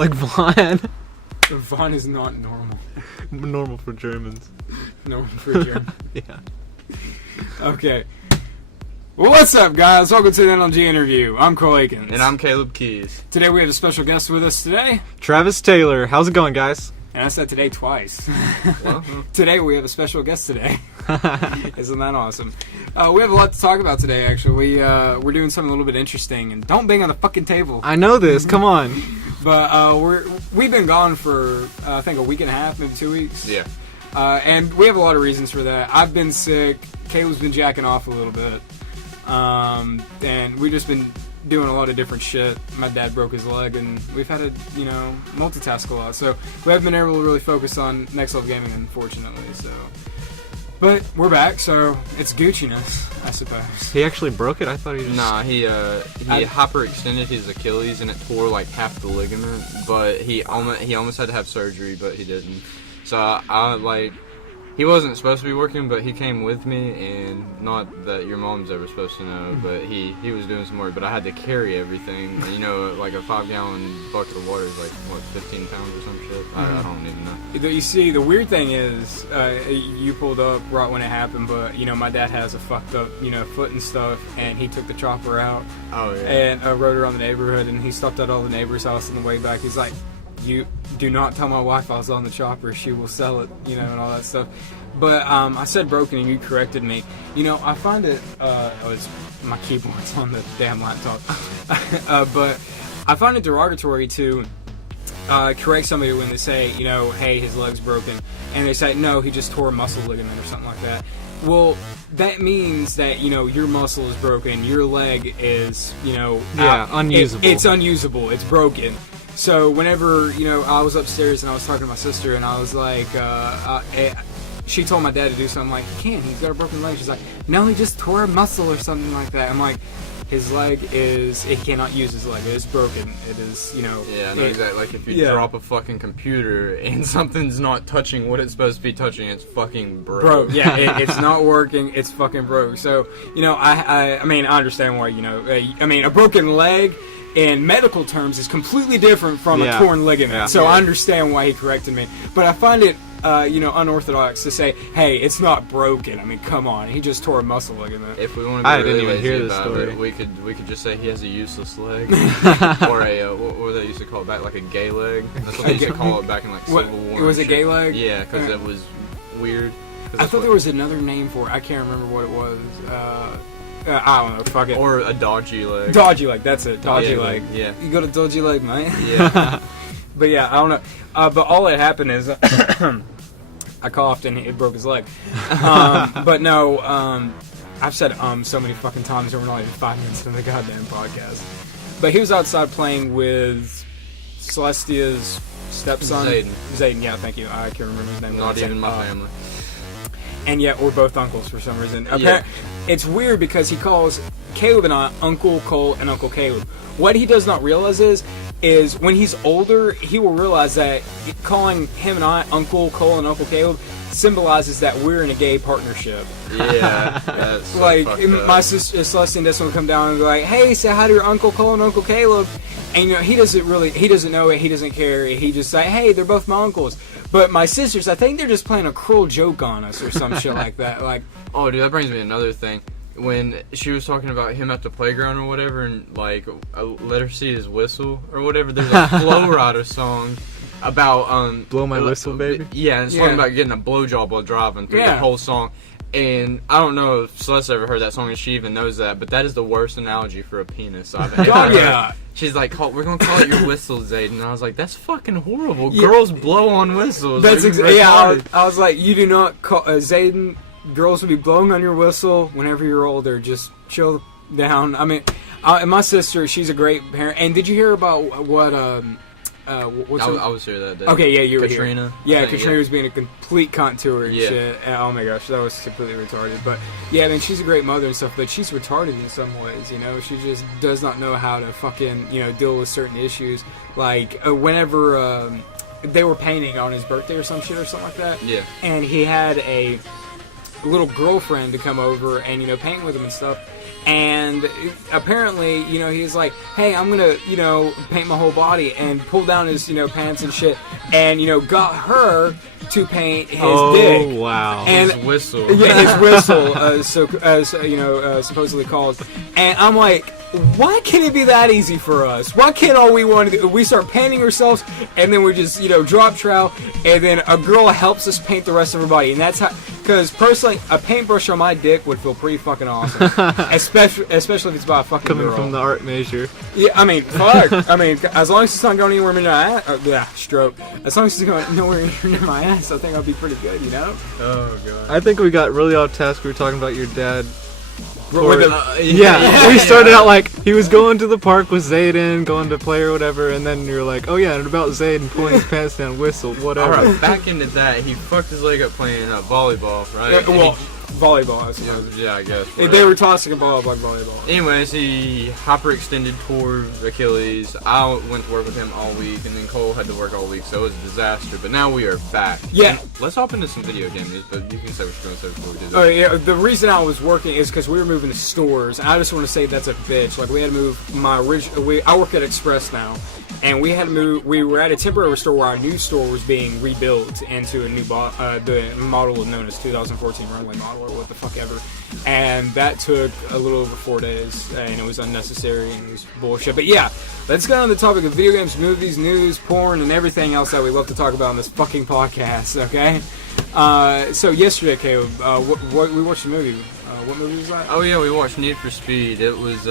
Like Vaughn. Vaughn is not normal. Normal for Germans. Normal for Germans. Yeah. Okay. Well, what's up, guys? Welcome to the NLG Interview. I'm Cole Akins. And I'm Kaleb Keys. Today we have a special guest with us today. Travis Taylor. How's it going, guys? And I said today twice. Well, Today we have a special guest today. Isn't that awesome? We have a lot to talk about today, actually. We're doing something a little bit interesting. And don't bang on the fucking table. I know this. Come on. But we've been gone for, I think, a week and a half, maybe 2 weeks. yeah. And we have a lot of reasons for that. I've been sick. Caleb's been jacking off a little bit. And we've just been doing a lot of different shit. My dad broke his leg, and we've had to, multitask a lot. So we haven't been able to really focus on Next Level Gaming, unfortunately. So, but we're back, so it's Gucci-ness, I suppose. He actually broke it? I thought he just... Nah, he hyperextended his Achilles and it tore like half the ligament. But he almost had to have surgery, but he didn't. So he wasn't supposed to be working, but he came with me, and not that your mom's ever supposed to know, but he was doing some work, but I had to carry everything. And, like a 5-gallon bucket of water is like, 15 pounds or some shit? I don't even know. You see, the weird thing is, you pulled up right when it happened, but, my dad has a fucked up, foot and stuff, and he took the chopper out. Oh, yeah. And rode around the neighborhood, and he stopped at all the neighbors' house on the way back. He's like, you do not tell my wife I was on the chopper. She will sell it, and all that stuff. But I said broken, and you corrected me. I find it. My keyboard's on the damn laptop. But I find it derogatory to correct somebody when they say, hey, his leg's broken, and they say, no, he just tore a muscle ligament or something like that. Well, that means that your muscle is broken, your leg is unusable. It's unusable. It's broken. So whenever, I was upstairs and I was talking to my sister and I was like, she told my dad to do something like, he's got a broken leg. She's like, no, he just tore a muscle or something like that. I'm like, his leg he cannot use his leg. It is broken. It is, Yeah, I know exactly. Like if you drop a fucking computer and something's not touching what it's supposed to be touching, it's fucking broke. Yeah, it's not working. It's fucking broke. So, I mean, I understand why, a broken leg in medical terms is completely different from a torn ligament. Yeah. So I understand why he corrected me. But I find it, unorthodox to say, hey, it's not broken. I mean, come on. He just tore a muscle ligament. If we want to be really lazy about it, we could just say he has a useless leg. Or a, what they used to call it back, like a gay leg. That's what they used to call it back in like Civil War. It was a gay leg? Yeah, because it was weird. I thought there was another name for it. I can't remember what it was. I don't know, fuck it. Or a dodgy leg. Dodgy leg, that's it. Dodgy leg. Yeah. You got a dodgy leg, mate? Yeah. But yeah, I don't know. But all that happened is I coughed and it broke his leg. But no, I've said so many fucking times and we're not even 5 minutes into the goddamn podcast. But he was outside playing with Celestia's stepson. Zayden, yeah, thank you. I can't remember his name. Not even my family. And yet we're both uncles for some reason. Yeah. It's weird because he calls Kaleb and I Uncle Cole and Uncle Kaleb. What he does not realize is when he's older, he will realize that calling him and I Uncle Cole and Uncle Kaleb symbolizes that we're in a gay partnership. Yeah, that's so like my up. sister Celestine doesn't want to come down and be like, "Hey, say hi to your Uncle Cole and Uncle Kaleb," and he doesn't know it, he doesn't care. He just say, "Hey, they're both my uncles." But my sisters, I think they're just playing a cruel joke on us or some shit like that. Like, oh, dude, that brings me to another thing. When she was talking about him at the playground or whatever, and like let her see his whistle or whatever, there's a Flow Rider song about Blow My Whistle, Baby. Yeah, and it's talking about getting a blowjob while driving through the whole song. And I don't know if Celeste ever heard that song and she even knows that, but that is the worst analogy for a penis I've ever heard. Yeah. She's like, we're gonna call it your whistle, Zayden. And I was like, that's fucking horrible. Yeah. Girls blow on whistles. That's exactly. Yeah, I was like, you do not call Zayden. Girls will be blowing on your whistle whenever you're older. Just chill down. I mean, and my sister, she's a great parent. And did you hear about what? I was here that day. Okay, yeah, you were Katrina. here. Yeah, Katrina was being a complete cunt to her and shit. And, oh my gosh, that was completely retarded. But yeah, I mean, she's a great mother and stuff, but she's retarded in some ways. She just does not know how to fucking deal with certain issues. Like whenever they were painting on his birthday or some shit or something like that. Yeah. And he had a little girlfriend to come over and paint with him and stuff. And apparently, you know, he's like, hey, I'm gonna, you know, paint my whole body, and pull down his, you know, pants and shit, and, you know, got her to paint his dick. Oh, wow. And His whistle. yeah, his whistle, supposedly called. And I'm like, why can't it be that easy for us? Why can't all we want to do, we start painting ourselves, and then we just, you know, drop trowel, and then a girl helps us paint the rest of her body, and that's how. Because personally, a paintbrush on my dick would feel pretty fucking awesome, especially if it's by a fucking Coming girl. from the art major. Yeah, I mean, fuck. I mean, as long as it's not going anywhere near my ass, stroke. As long as it's going nowhere near my ass, I think I'll be pretty good, you know? Oh god. I think we got really off task. We were talking about your dad. Yeah. We started out like he was going to the park with Zayden, going to play or whatever, and then you're like, oh yeah, and about Zayden pulling his pants down, whistle, whatever. Alright, back into that, he fucked his leg up playing volleyball, right? Well, volleyball, I suppose. Yeah, I guess. They were tossing a ball like volleyball. Anyways, he hyperextended toward Achilles. I went to work with him all week, and then Cole had to work all week, so it was a disaster. But now we are back. Yeah. And let's hop into some video game news, but you can say what you're going to say before we do that. Oh yeah, the reason I was working is because we were moving to stores, and I just want to say that's a bitch. Like, we had to move my original. I work at Express now, and we had to move. We were at a temporary store where our new store was being rebuilt into a new the model known as 2014 runway model or what the fuck ever, and that took a little over 4 days, and it was unnecessary and it was bullshit. But yeah, let's get on the topic of video games, movies, news, porn, and everything else that we love to talk about on this fucking podcast. Okay. So yesterday, Caleb, what we watched a movie. What movie was that? Oh yeah, we watched Need for Speed. It was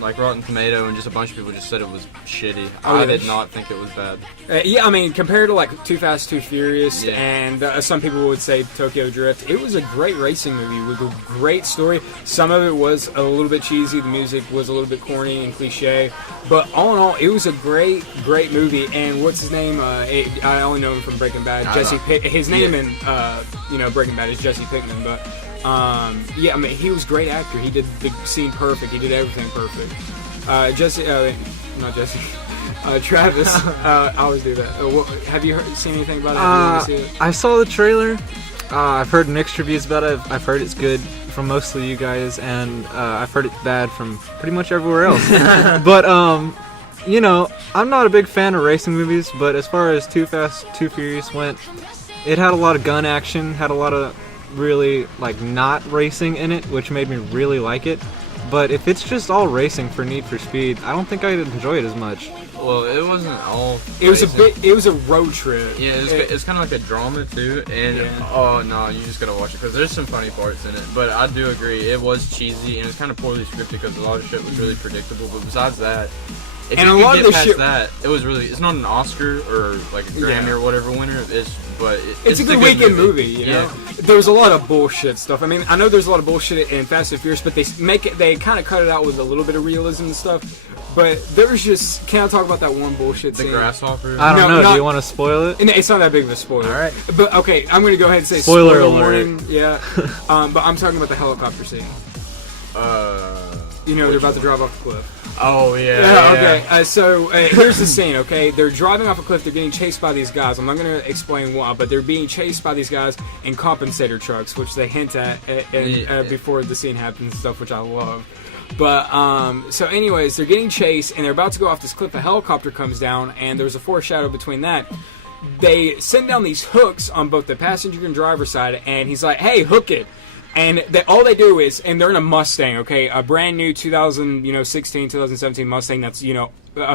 like Rotten Tomato, and just a bunch of people just said it was shitty. Oh, I yeah, did not think it was bad. Yeah, I mean, compared to like Too Fast, Too Furious, Yeah. and some people would say Tokyo Drift, it was a great racing movie with a great story. Some of it was a little bit cheesy, the music was a little bit corny and cliche, but all in all, it was a great movie. And what's his name? I only know him from Breaking Bad. His name in Breaking Bad is Jesse Pinkman, but. Yeah, I mean, he was a great actor. He did the scene perfect. He did everything perfect. Travis. I always do that. Have you seen anything about it? Have you ever seen it? I saw the trailer. I've heard mixed reviews about it. I've heard it's good from mostly you guys, and I've heard it's bad from pretty much everywhere else. But you know, I'm not a big fan of racing movies, but as far as Too Fast, Too Furious went, it had a lot of gun action, had a lot of really like not racing in it, which made me really like it. But if it's just all racing for Need for Speed, I don't think I'd enjoy it as much. Well, it wasn't all. It was it was a road trip. Yeah, it's kind of like a drama too, and oh no, you just gotta watch it because there's some funny parts in it. But I do agree, it was cheesy and it's kind of poorly scripted because a lot of shit was really predictable. But besides that, if and you a lot get of past shit, that, it was really. It's not an Oscar or like a Grammy or whatever winner. It's a good weekend movie. You know, there was a lot of bullshit stuff. I mean, I know there's a lot of bullshit in Fast and Furious, but they kind of cut it out with a little bit of realism and stuff. But there was just, can I talk about that one bullshit scene? The grasshopper? I don't know. Do you want to spoil it? It's not that big of a spoiler. All right. But okay, I'm going to go ahead and say spoiler alert. warning. Yeah. But I'm talking about the helicopter scene. They're about to drive off the cliff. Oh, yeah. Okay. So here's the scene, okay? They're driving off a cliff. They're getting chased by these guys. I'm not going to explain why, but they're being chased by these guys in compensator trucks, which they hint at before the scene happens and stuff, which I love. But, so anyways, they're getting chased, and they're about to go off this cliff. A helicopter comes down, and there's a foreshadow between that. They send down these hooks on both the passenger and driver side, and he's like, hey, hook it. And all they do is, and they're in a Mustang, okay, a brand new 2016, 2017 Mustang that's,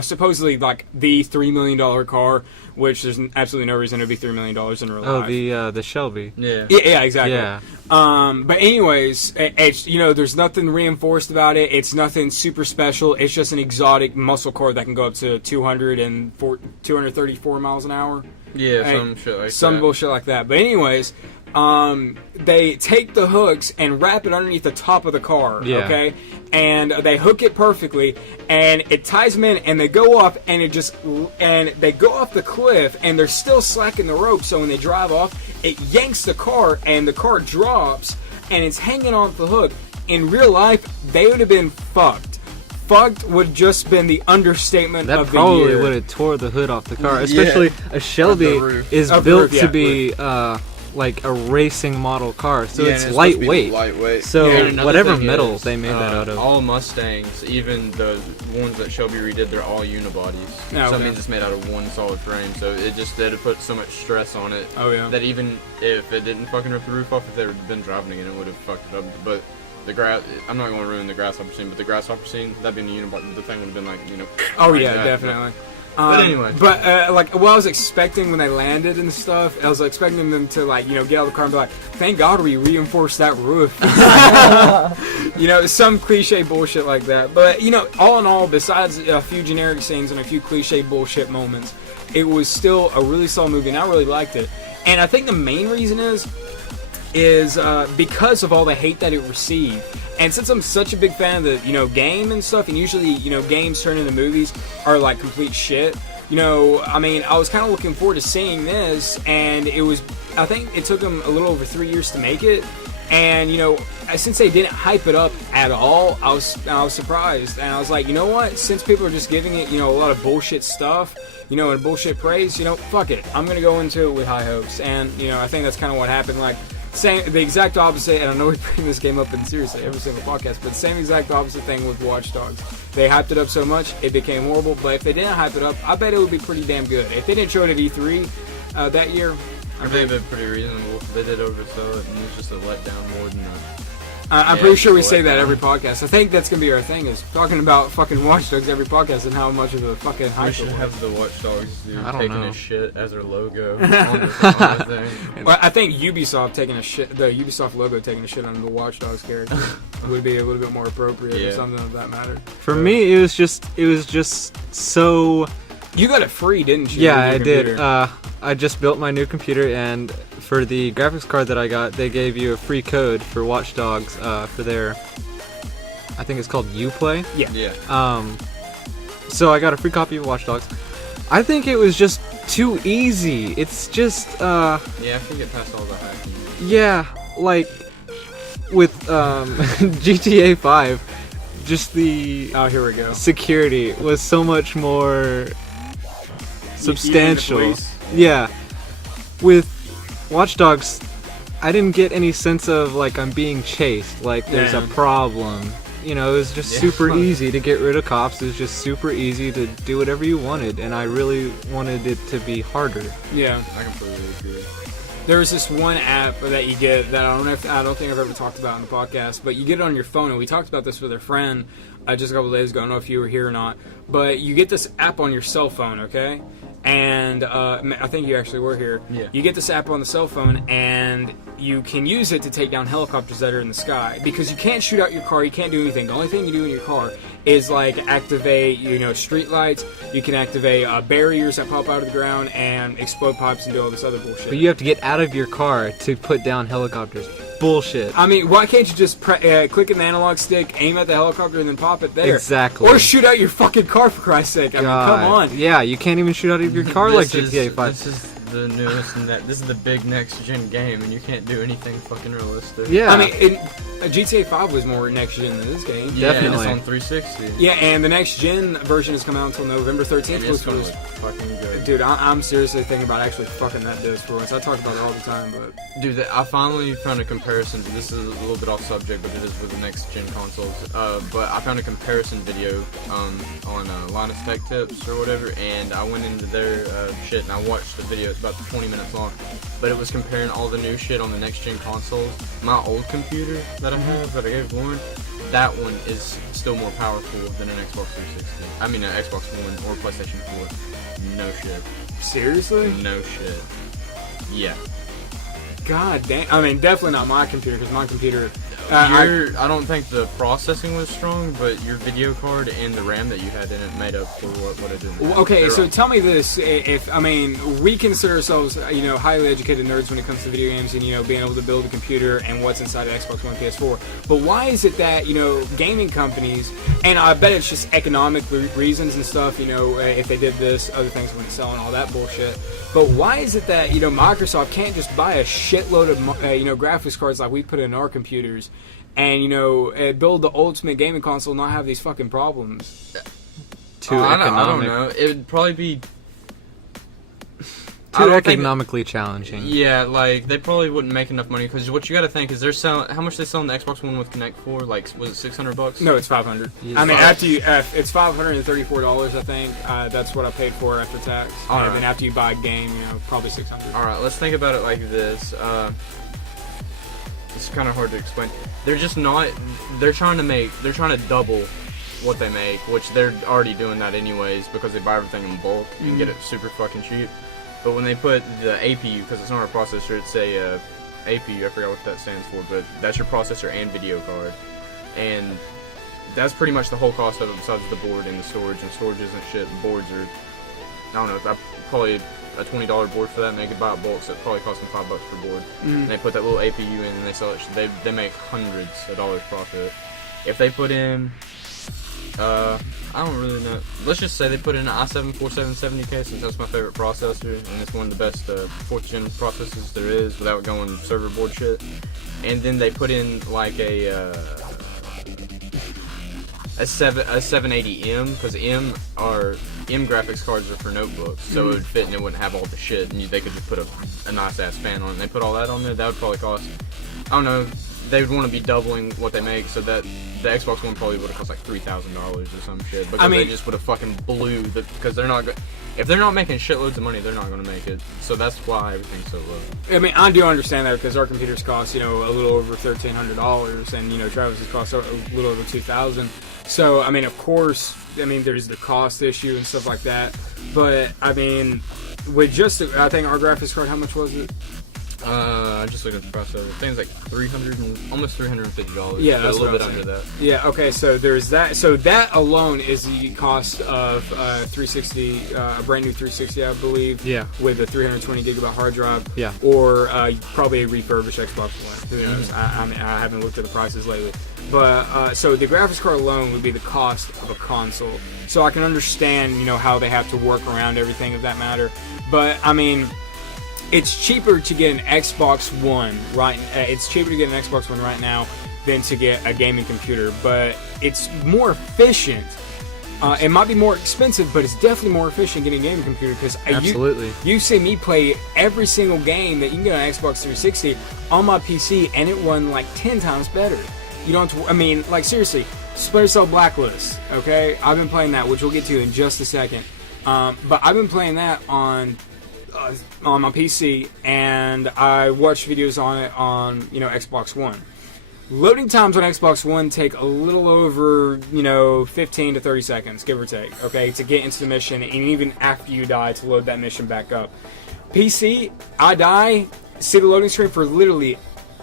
supposedly like the $3 million car, which there's absolutely no reason to be $3 million in real life. Oh, the Shelby. Yeah. Yeah, exactly. Yeah. But anyways, it's, there's nothing reinforced about it. It's nothing super special. It's just an exotic muscle car that can go up to 234 miles an hour. Yeah, some shit like that. Some bullshit like that. But anyways, they take the hooks and wrap it underneath the top of the car, okay? And they hook it perfectly, and it ties them in, and they go off, and they go off the cliff, and they're still slacking the rope, so when they drive off, it yanks the car, and the car drops, and it's hanging off the hook. In real life, they would have been fucked. Fucked would just been the understatement of the year. That probably would have tore the hood off the car, especially a Shelby is built to be like a racing model car, so Yeah, it's and supposed to be lightweight. Lightweight. So Yeah, and another whatever thing metal is, they made that out of. All Mustangs, even the ones that Shelby redid, they're all unibodies. Oh, So that okay. means it's made out of one solid frame. So it just had to put so much stress on it Oh yeah. that even if it didn't fucking rip the roof off, if they had been driving again, it would have fucked it up. But the grass, I'm not going to ruin the grasshopper scene, but the grasshopper scene, that being a unibody, the thing would have been like, Oh like yeah, that. definitely. But anyway. But like what I was expecting when they landed and stuff, I was expecting them to like, get out of the car and be like, "Thank God we reinforced that roof." Some cliche bullshit like that. But all in all, besides a few generic scenes and a few cliche bullshit moments, it was still a really solid movie, and I really liked it. And I think the main reason is because of all the hate that it received. And since I'm such a big fan of the, game and stuff, and usually, games turned into movies are like complete shit. I was kind of looking forward to seeing this, and I think it took them a little over 3 years to make it. And, since they didn't hype it up at all, I was surprised. And I was like, you know what? Since people are just giving it, a lot of bullshit stuff, and bullshit praise, fuck it. I'm going to go into it with high hopes. And, I think that's kind of what happened. Like, the exact opposite, and I know we bring this game up in seriously every single podcast, but the same exact opposite thing with Watch Dogs. They hyped it up so much, it became horrible, but if they didn't hype it up, I bet it would be pretty damn good. If they didn't show it at E3 that year, I think they've been pretty reasonable. They did oversell it, and it was just a letdown more than I'm pretty sure we say that every podcast. I think that's going to be our thing, is talking about fucking Watch Dogs every podcast and how much of a fucking hype We it should was. have the Watch Dogs dude I don't taking know. a shit as their logo on the thing. Well, I think Ubisoft taking a shit, the Ubisoft logo taking a shit on the Watch Dogs character would be a little bit more appropriate or Yeah. something of that matter. For me, it was just so. You got it free, didn't you? Yeah, with I your did. computer? I just built my new computer, and for the graphics card that I got, they gave you a free code for Watch Dogs for their. I think it's called Uplay. Yeah. So I got a free copy of Watch Dogs. I think it was just too easy. It's just Yeah, I think it passed all the hacking. yeah, like with GTA 5, just the Oh, here we go. security was so much more substantial. police? Yeah. With Watch Dogs, I didn't get any sense of like I'm being chased, like there's a Yeah. problem. It was just Yeah. super easy to get rid of cops. It was just super easy to do whatever you wanted, and I really wanted it to be harder. Yeah. I completely agree. There was this one app that you get that I don't think I've ever talked about on the podcast, but you get it on your phone, and we talked about this with a friend just a couple of days ago. I don't know if you were here or not, but you get this app on your cell phone, okay? And I think you actually were here. Yeah. You get this app on the cell phone, and you can use it to take down helicopters that are in the sky, because you can't shoot out your car. You can't do anything. The only thing you do in your car is like activate, street lights. You can activate barriers that pop out of the ground and explode pipes and do all this other bullshit. But you have to get out of your car to put down helicopters. Bullshit. I mean, why can't you just click an analog stick, aim at the helicopter, and then pop it there? Exactly. Or shoot out your fucking car, for Christ's sake. I mean, come on. Yeah, you can't even shoot out of your car like This GTA is- 5. This is the newest and that. This is the big next gen game, and you can't do anything fucking realistic. Yeah. I mean, GTA 5 was more next gen than this game. Yeah, and Definitely. it's on 360. Yeah, and the next gen version is coming out until November 13th. And it's Which gonna was, look fucking good. dude, I'm seriously thinking about actually fucking that disc for once. I talk about it all the time, but Dude, I finally found a comparison. This is a little bit off subject, but it is with the next gen consoles. But I found a comparison video on Linus Tech Tips or whatever, and I went into their shit and I watched the video. It's about 20 minutes long, but it was comparing all the new shit on the next gen consoles. My old computer that I have that I gave Lauren, that one is still more powerful than an Xbox 360. I mean, an Xbox One or PlayStation 4. No shit. seriously? No shit. Yeah. God damn. I mean, definitely not my computer, because my computer. I don't think the processing was strong, but your video card and the RAM that you had in it made up for what it did. Okay, They're so all- tell me this: we consider ourselves, highly educated nerds when it comes to video games and being able to build a computer and what's inside of Xbox One, PS4. But why is it that gaming companies, and I bet it's just economic reasons and stuff, if they did this, other things wouldn't sell and all that bullshit. But why is it that Microsoft can't just buy a shitload of graphics cards like we put in our computers? And build the ultimate gaming console, and not have these fucking problems. Too I economic. don't know. It would probably be. Too economically challenging. Yeah, like they probably wouldn't make enough money because what you got to think is they're selling. How much they selling the Xbox One with Kinect for? Like, was it $600? No, it's $500. Yeah. I mean, after you, it's $534, I think. That's what I paid for after tax. All and right. then after you buy a game, probably $600. All right, let's think about it like this. It's kind of hard to explain. They're just not. They're trying to double what they make, which they're already doing that anyways because they buy everything in bulk and get it super fucking cheap. But when they put the APU, because it's not a processor, it's a APU. I forgot what that stands for, but that's your processor and video card, and that's pretty much the whole cost of it besides the board and the storage. And storage isn't shit. Boards are, I don't know, probably a $20 board for that, and they could buy it bulk, so it probably cost them $5 per board. And they put that little APU in, and they sell it. They make hundreds of dollars profit. If they put in, I don't really know. Let's just say they put in an i7-4770K, since that's my favorite processor, and it's one of the best 4th gen processors there is without going server board shit. And then they put in like a 780M, because M graphics cards are for notebooks, so it would fit and it wouldn't have all the shit, and they could just put a nice ass fan on it. And they put all that on there, that would probably cost, I don't know, they would want to be doubling what they make, so that the Xbox One probably would have cost like $3,000 or some shit, because they just would have fucking blew the, because they're not if they're not making shitloads of money, they're not going to make it. So that's why everything's so low. I mean, I do understand that because our computers cost, a little over $1,300, and Travis's cost a little over $2,000. So, I mean, of course, there's the cost issue and stuff like that. But I mean, with just, I think our graphics card, how much was it? I just looked at the price of it. I think it's like almost $350. Yeah, but that's a little what bit I'm under that. Yeah. Okay. So there's that. So that alone is the cost of 360, a brand new 360, I believe. Yeah. With a 320 gigabyte hard drive. Yeah. Or probably a refurbished Xbox One. Who knows? I mean, I haven't looked at the prices lately. But so the graphics card alone would be the cost of a console. So I can understand, how they have to work around everything of that matter. But I mean, it's cheaper to get an Xbox One it's cheaper to get an Xbox One right now than to get a gaming computer, but it's more efficient. It might be more expensive, but it's definitely more efficient getting a gaming computer because absolutely, you see me play every single game that you can get on Xbox 360 on my PC, and it run like 10 times better. You don't have to, like seriously, Splinter Cell Blacklist. Okay, I've been playing that, which we'll get to in just a second. But I've been playing that on my PC, and I watched videos on it on Xbox One. Loading times on Xbox One take a little over 15 to 30 seconds, give or take, okay, to get into the mission, and even after you die to load that mission back up. PC, I die, see the loading screen for literally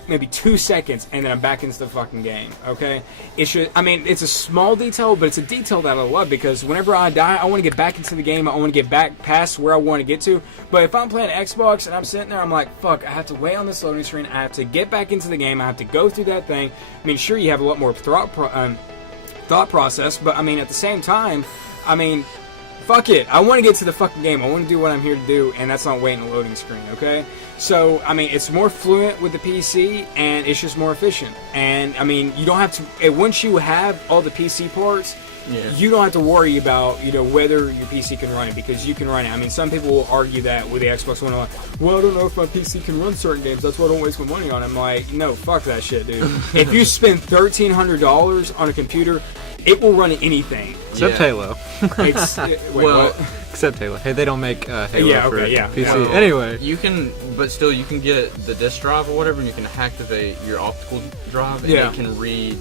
maybe 2 seconds, and then I'm back into the fucking game, okay? It's a small detail, but it's a detail that I love, because whenever I die, I want to get back into the game, I want to get back past where I want to get to, but if I'm playing Xbox and I'm sitting there, I'm like, fuck, I have to wait on this loading screen, I have to get back into the game, I have to go through that thing. Sure, you have a lot more thought process, but at the same time, fuck it, I want to get to the fucking game, I want to do what I'm here to do, and that's not waiting a loading screen, okay? So, it's more fluent with the PC, and it's just more efficient. And, you don't have to, once you have all the PC ports, you don't have to worry about, whether your PC can run it, because you can run it. Some people will argue that with the Xbox One, like, well, I don't know if my PC can run certain games, that's why I don't waste my money on it. I'm like, no, fuck that shit, dude. If you spend $1,300 on a computer, it will run anything. Except Halo. Except Halo. Hey, they don't make Halo for PC. Well, anyway. You can get the disk drive or whatever, and you can activate your optical drive, and it can read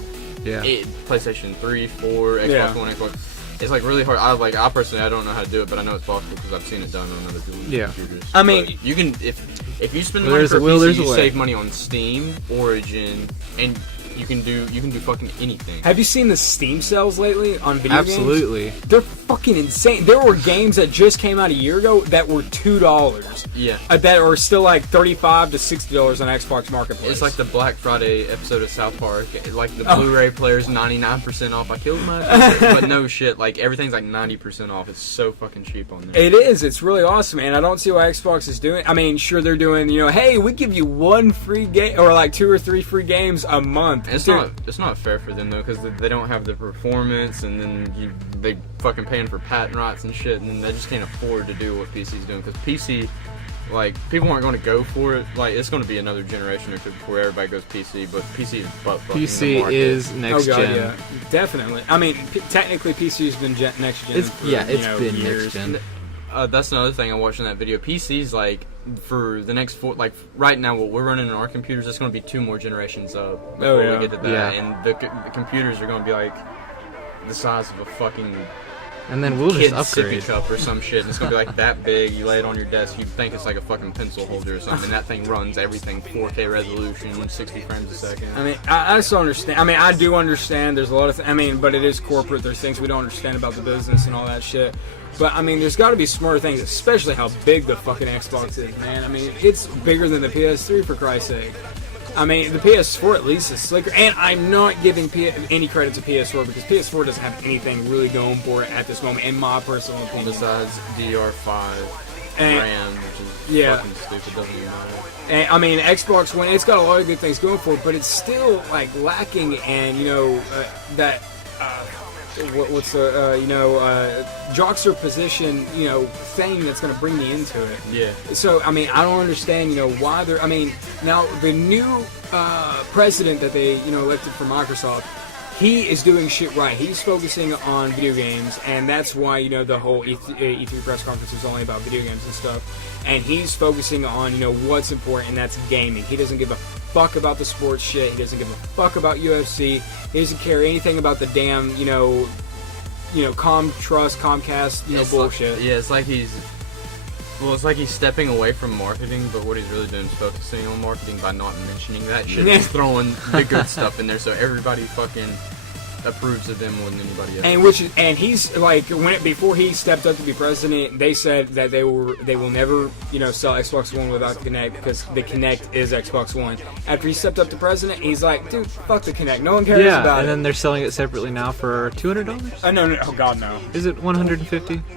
PlayStation 3, 4, Xbox One, Xbox. It's like really hard. I personally, I don't know how to do it, but I know it's possible because I've seen it done on other computers. But you can, if you spend money for a PC, you save money on Steam, Origin, and you can do fucking anything. Have you seen the Steam sales lately on video games? Absolutely. They're fucking insane. There were games that just came out a year ago that were $2. Yeah. That are still like $35 to $60 on Xbox Marketplace. It's like the Black Friday episode of South Park. Like the Blu-ray player's 99% off. I killed my but no shit. Like everything's like 90% off. It's so fucking cheap on there. It is. It's really awesome, and I don't see why Xbox is doing. Sure they're doing. Hey, we give you one free game or like 2 or 3 free games a month. It's not fair for them though, because they don't have the performance, and then they fucking paying for patent rights and shit, and then they just can't afford to do what PC's doing, because PC like people aren't going to go for it. Like it's going to be another generation or two before everybody goes PC. But PC is butt fucking the PC market. is next gen. Yeah, definitely. I mean, technically, PC's been next gen. It's for, been years. next gen. That's another thing I watched in that video. PC's like for the next like right now what we're running in our computers, it's going to be 2 more generations up before we get to that, Yeah. and the computers are going to be like the size of a fucking And then we'll just kid's sippy upgrade. cup or some shit, and it's gonna be like that big. You lay it on your desk, you think it's like a fucking pencil holder or something. And that thing runs everything 4K resolution, 60 frames a second. I mean, I just don't understand. I mean, I do understand. There's a lot of. I mean, but it is corporate. There's things we don't understand about the business and all that shit. But I mean, there's got to be smarter things, especially how big the fucking Xbox is, man. I mean, it's bigger than the PS3 for Christ's sake. I mean, the PS4 at least is slicker, and I'm not giving any credit to PS4 because PS4 doesn't have anything really going for it at this moment, in my personal opinion. Besides DDR5 RAM, which is fucking stupid, doesn't even matter. And, I mean, Xbox One, it's got a lot of good things going for it, but it's still like lacking, and that. What's the jockster position thing that's going to bring me into it. Yeah. So I mean, I don't understand why they're. I mean, now the new president that they elected for Microsoft, he is doing shit right. He's focusing on video games, and that's why the whole E3 press conference was only about video games and stuff. And he's focusing on what's important, and that's gaming. He doesn't give a fuck about the sports shit. He doesn't give a fuck about UFC. He doesn't care anything about the damn Comcast bullshit. It's like he's stepping away from marketing, but what he's really doing is focusing on marketing by not mentioning that shit. He's throwing the good stuff in there, so everybody fucking approves of them more than anybody else. And he's like before he stepped up to be president, they said that they will never sell Xbox One without the Kinect because the Kinect is Xbox One. After he stepped up to president, he's like, dude, fuck the Kinect. No one cares about it. And then they're selling it separately now for $200. No, oh god, no. Is it $150?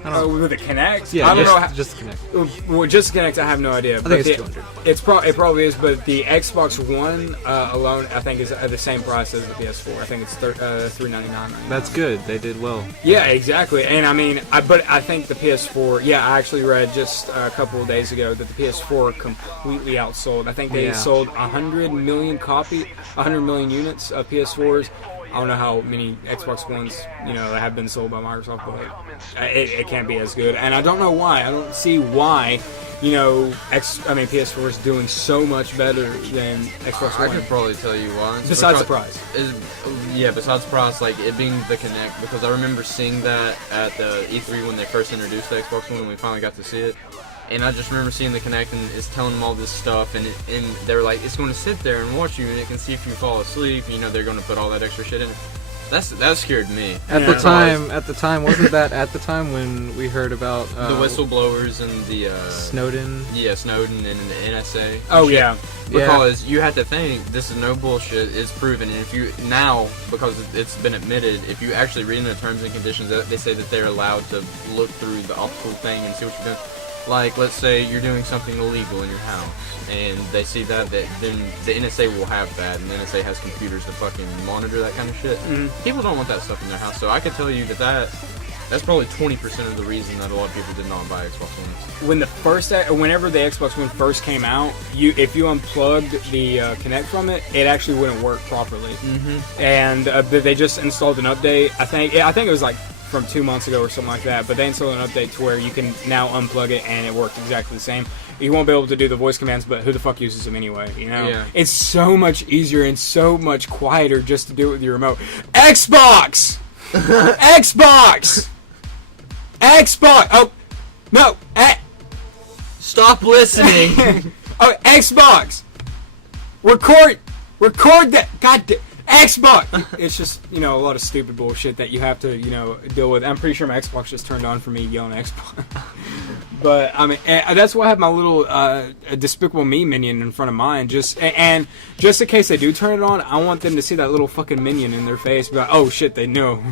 I don't know. With the Kinect? Yeah, I don't know. just the Kinect. Well, just Kinect, I have no idea. I think it's $200. It probably is, but the Xbox One alone, I think, is the same price as the PS4. I think it's $399. That's good. They did well. Yeah, exactly. And I mean, but I think the PS4. Yeah, I actually read just a couple of days ago that the PS4 completely outsold. I think they sold 100 million units of PS4s. I don't know how many Xbox Ones, have been sold by Microsoft, but it can't be as good. And I don't know why. I don't see why, PS4 is doing so much better than Xbox One. I could probably tell you why. Besides the price. Besides the price, like it being the Kinect, because I remember seeing that at the E3 when they first introduced the Xbox One and we finally got to see it. And I just remember seeing the Kinect and it's telling them all this stuff, and they're like, it's going to sit there and watch you, and it can see if you fall asleep. They're going to put all that extra shit in. That scared me. At the time, wasn't that at the time when we heard about the whistleblowers and the Snowden? Yeah, Snowden and the NSA. Oh yeah. Because you have to think this is no bullshit. It's proven, and if you now because it's been admitted, if you actually read in the terms and conditions, they say that they're allowed to look through the optical thing and see what you're doing. Like, let's say you're doing something illegal in your house, and they see that then the NSA will have that, and the NSA has computers to fucking monitor that kind of shit. Mm-hmm. People don't want that stuff in their house, so I could tell you that's probably 20% of the reason that a lot of people did not buy Xbox Ones. Whenever the Xbox One first came out, if you unplugged the Kinect from it, it actually wouldn't work properly. Mm-hmm. And they just installed an update. I think it was like from 2 months ago or something like that, but they installed an update to where you can now unplug it and it worked exactly the same. You won't be able to do the voice commands, but who the fuck uses them anyway, Yeah. It's so much easier and so much quieter just to do it with your remote. Xbox! Xbox! Oh, no! Stop listening! Oh, Xbox! Record that! God Xbox! It's just, a lot of stupid bullshit that you have to, deal with. I'm pretty sure my Xbox just turned on for me yelling Xbox. But, I mean, that's why I have my little Despicable Me minion in front of mine. Just in case they do turn it on, I want them to see that little fucking minion in their face. But, oh, shit, they know.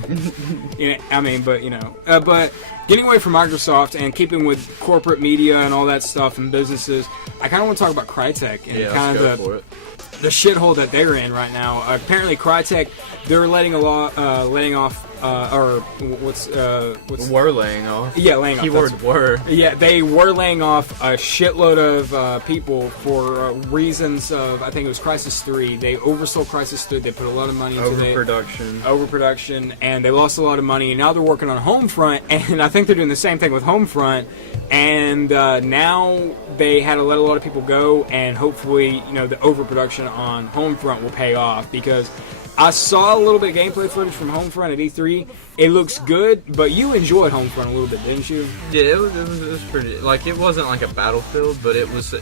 But getting away from Microsoft and keeping with corporate media and all that stuff and businesses, I kind of want to talk about Crytek and kind of the shithole that they're in right now. Apparently, Crytek, they're letting off or what's Were laying off. Yeah, laying off. Keyword were. Yeah, they were laying off a shitload of people for reasons of, I think it was Crysis 3. They oversold Crysis 3. They put a lot of money into overproduction, and they lost a lot of money. And now they're working on Homefront, and I think they're doing the same thing with Homefront. And now they had to let a lot of people go, and hopefully, the overproduction on Homefront will pay off, because I saw a little bit of gameplay footage from Homefront at E3. It looks good, but you enjoyed Homefront a little bit, didn't you? Yeah, it was pretty. Like, it wasn't like a Battlefield, but it was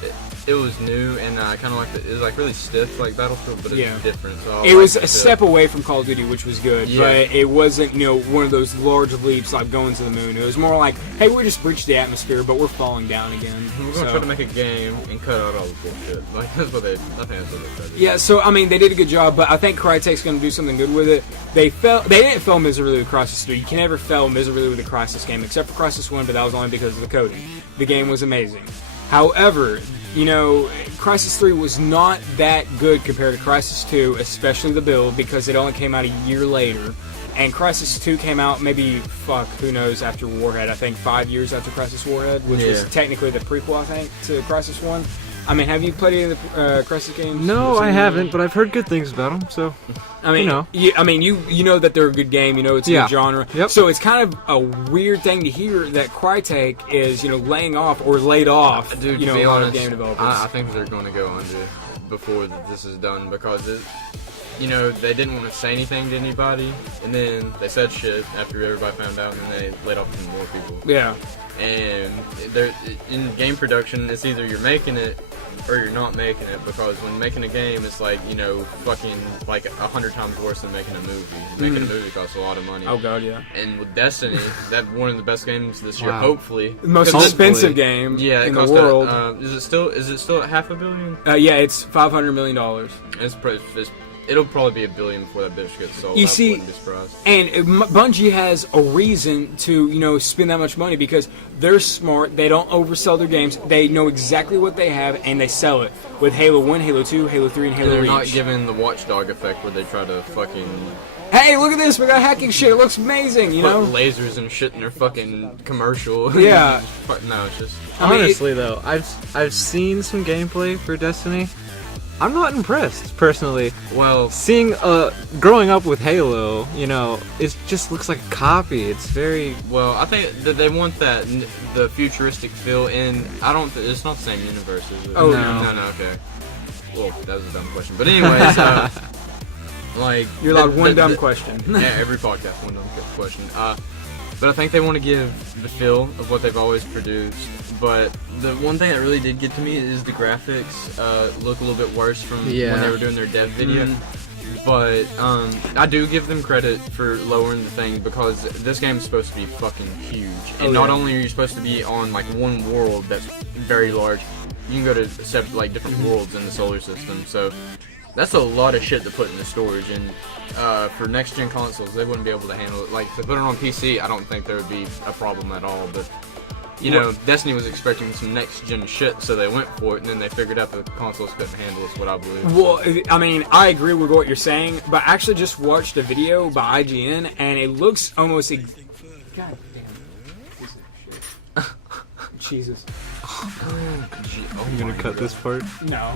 new, and kind of like it was like really stiff like Battlefield, but it was different. So it was a step away from Call of Duty, which was good, Yeah. but it wasn't one of those large leaps like going to the moon. It was more like, hey, we just breached the atmosphere, but we're falling down again. We're gonna try to make a game and cut out all the bullshit. Like, I think that's what they said. Yeah, so I mean, they did a good job, but I think Crytek's going to do something good with it. They didn't fail miserably with Crysis 3. You can never fail miserably with a Crysis game, except for Crysis 1, but that was only because of the coding. The game was amazing. However, Crysis 3 was not that good compared to Crysis 2, especially the build, because it only came out a year later. And Crysis 2 came out maybe, who knows, after Warhead. I think 5 years after Crysis Warhead, which was technically the prequel, I think, to Crysis 1. I mean, have you played any of the Crysis games? No, I haven't, but I've heard good things about them. So, I mean, you know that they're a good game. It's a good genre. Yep. So it's kind of a weird thing to hear that Crytek is laying off or laid off. Dude, a to be lot honest, of game developers. I think they're going to go under before this is done, because they didn't want to say anything to anybody, and then they said shit after everybody found out, and then they laid off even more people. Yeah. And in game production, it's either you're making it or you're not making it, because when making a game, it's like, fucking like 100 times worse than making a movie. Making a movie costs a lot of money. Oh god, yeah. And with Destiny, that's one of the best games this year, Wow. hopefully. The most expensive game in the world. Is it still at $500 million? Yeah, it's $500 million. It'll probably be $1 billion before that bitch gets sold. You see, wouldn't be surprised. And Bungie has a reason to, spend that much money, because they're smart. They don't oversell their games. They know exactly what they have, and they sell it. With Halo 1, Halo 2, Halo 3, and Halo They're Reach. not giving the Watchdog effect where they try to fucking hey, look at this, we got hacking shit, it looks amazing, put lasers and shit in their fucking commercial. Yeah. No, it's just... honestly, though, I've seen some gameplay for Destiny. I'm not impressed, personally. Well, Seeing, growing up with Halo, it just looks like a copy. It's very... well, I think that they want the futuristic feel, and it's not the same universe, is it? Oh, no, okay. Well, that was a dumb question. But anyways, like... You're allowed one dumb question. Yeah, every podcast, one dumb question. But I think they want to give the feel of what they've always produced. But the one thing that really did get to me is the graphics look a little bit worse from when they were doing their dev video. But I do give them credit for lowering the thing, because this game is supposed to be fucking huge. And not only are you supposed to be on like one world that's very large, you can go to different worlds in the solar system. So that's a lot of shit to put in the storage, and for next-gen consoles, they wouldn't be able to handle it. Like, to put it on PC, I don't think there would be a problem at all, but, Destiny was expecting some next-gen shit, so they went for it, and then they figured out the consoles couldn't handle it, is what I believe. Well, I mean, I agree with what you're saying, but I actually just watched a video by IGN, and it looks almost... God damn. Piece of shit. Jesus. I'm gonna cut this part. No.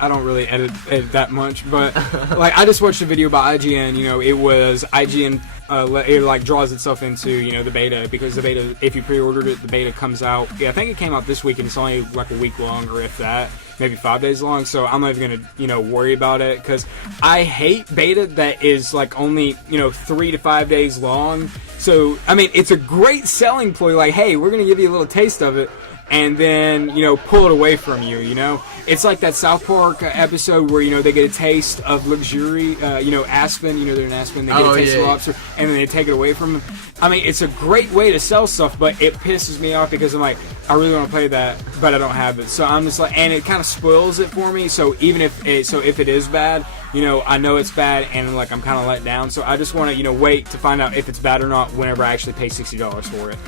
I don't really edit that much, but I just watched a video by IGN. It was IGN. It draws itself into the beta, because the beta, if you pre-ordered it, the beta comes out. Yeah, I think it came out this week, and it's only like a week long, or if that, maybe 5 days long. So I'm not even gonna worry about it, because I hate beta that is only 3 to 5 days long. So I mean, it's a great selling ploy. Like, hey, we're gonna give you a little taste of it, and then pull it away from you. It's like that South Park episode where they get a taste of luxury. Aspen. They're in Aspen. They get a taste of lobster, and then they take it away from them. I mean, it's a great way to sell stuff, but it pisses me off, because I'm like, I really want to play that, but I don't have it. So I'm just like, and it kind of spoils it for me. So even if it is bad, I know it's bad, and I'm kind of let down. So I just want to wait to find out if it's bad or not whenever I actually pay $60 for it.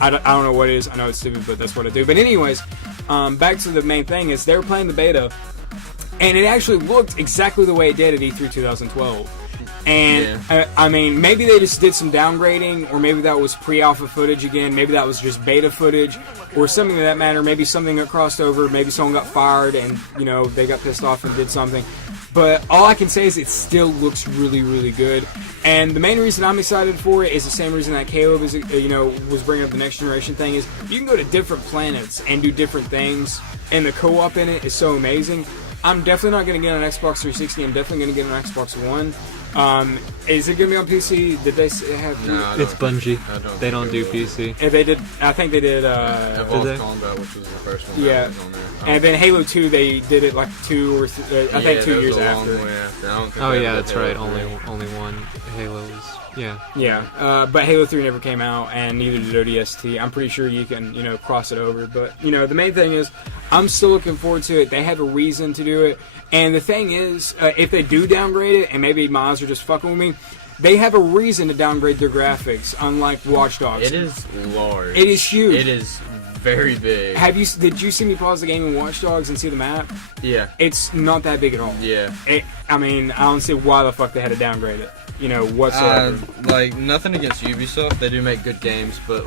I don't know what it is. I know it's stupid, but that's what I do. But anyways, back to the main thing is they were playing the beta, and it actually looked exactly the way it did at E3 2012. And I mean, maybe they just did some downgrading, or maybe that was pre-alpha footage again. Maybe that was just beta footage, or something of that matter. Maybe something got crossed over. Maybe someone got fired, and they got pissed off and did something. But all I can say is it still looks really, really good. And the main reason I'm excited for it is the same reason that Kaleb is, was bringing up the next generation thing. Is you can go to different planets and do different things, and the co-op in it is so amazing. I'm definitely not going to get an Xbox 360. I'm definitely going to get an Xbox One. Is it going to be on PC? Did they have? No, it's Bungie. They don't do PC. If they did, I think they did. Evolved Combat, which was the first one. Yeah. That was on there. And then Halo 2, they did it like 2 or I think 2 years after. Oh yeah, that's right. Only one Halo's. Yeah. Yeah. But Halo 3 never came out, and neither did ODST. I'm pretty sure you can cross it over. But the main thing is, I'm still looking forward to it. They have a reason to do it. And the thing is, if they do downgrade it, and maybe Miles are just fucking with me, they have a reason to downgrade their graphics, unlike Watch Dogs. It is large. It is huge. It is very big. Did you see me pause the game in Watch Dogs and see the map? Yeah. It's not that big at all. Yeah. I don't see why the fuck they had to downgrade it. Whatsoever. Nothing against Ubisoft. They do make good games, but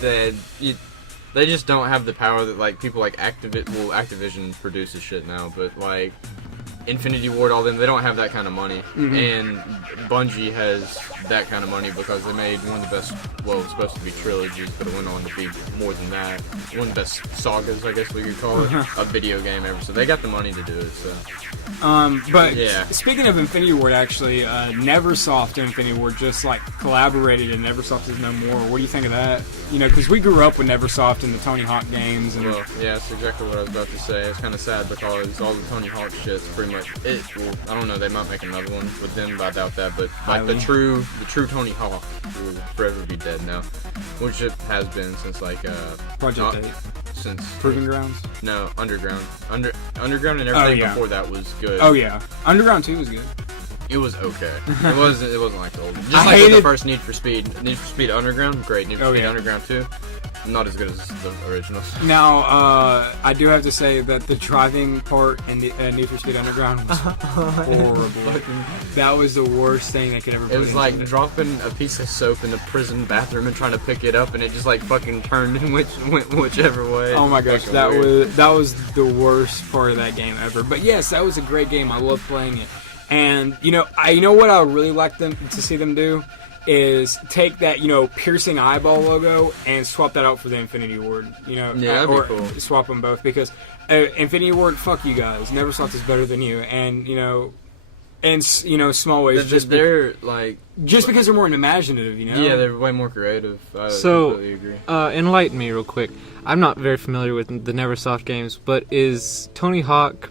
they just don't have the power that people like Activision produces shit now, but Infinity Ward, all them, they don't have that kind of money. Mm-hmm. And Bungie has that kind of money because they made one of the best, well, it was supposed to be trilogies, but it went on to be more than that. One of the best sagas, I guess we could call it, a video game ever. So they got the money to do it, so. But yeah. Speaking of Infinity Ward, actually, Neversoft and Infinity Ward just collaborated, and Neversoft is no more. What do you think of that? Because we grew up with Neversoft and the Tony Hawk games. And Well, yeah, that's exactly what I was about to say. It's kind of sad because all the Tony Hawk shit's pretty much it. Well, I don't know. They might make another one with them, but I doubt that. But the true Tony Hawk will forever be dead now, which it has been since Project 8. Since Proving Grounds? No, Underground. Underground and everything before that was good. Oh yeah, Underground 2 was good. It was okay. It wasn't like the old. Just like the first Need for Speed. Need for Speed Underground, great. Need for Speed Underground 2, not as good as the originals. Now, I do have to say that the driving part in the Need for Speed Underground was horrible. That was the worst thing they could ever. It was like dropping a piece of soap in the prison bathroom and trying to pick it up, and it just fucking turned and went whichever way. Oh my gosh, that was the worst part of that game ever. But yes, that was a great game. I loved playing it. And what I would really like them to see them do is take that piercing eyeball logo and swap that out for the Infinity Ward. That'd be cool. Swap them both, because Infinity Ward, fuck you guys. Neversoft is better than you, and in small ways, just because they're more imaginative. Yeah, they're way more creative. I completely agree. Enlighten me real quick. I'm not very familiar with the Neversoft games, but is Tony Hawk,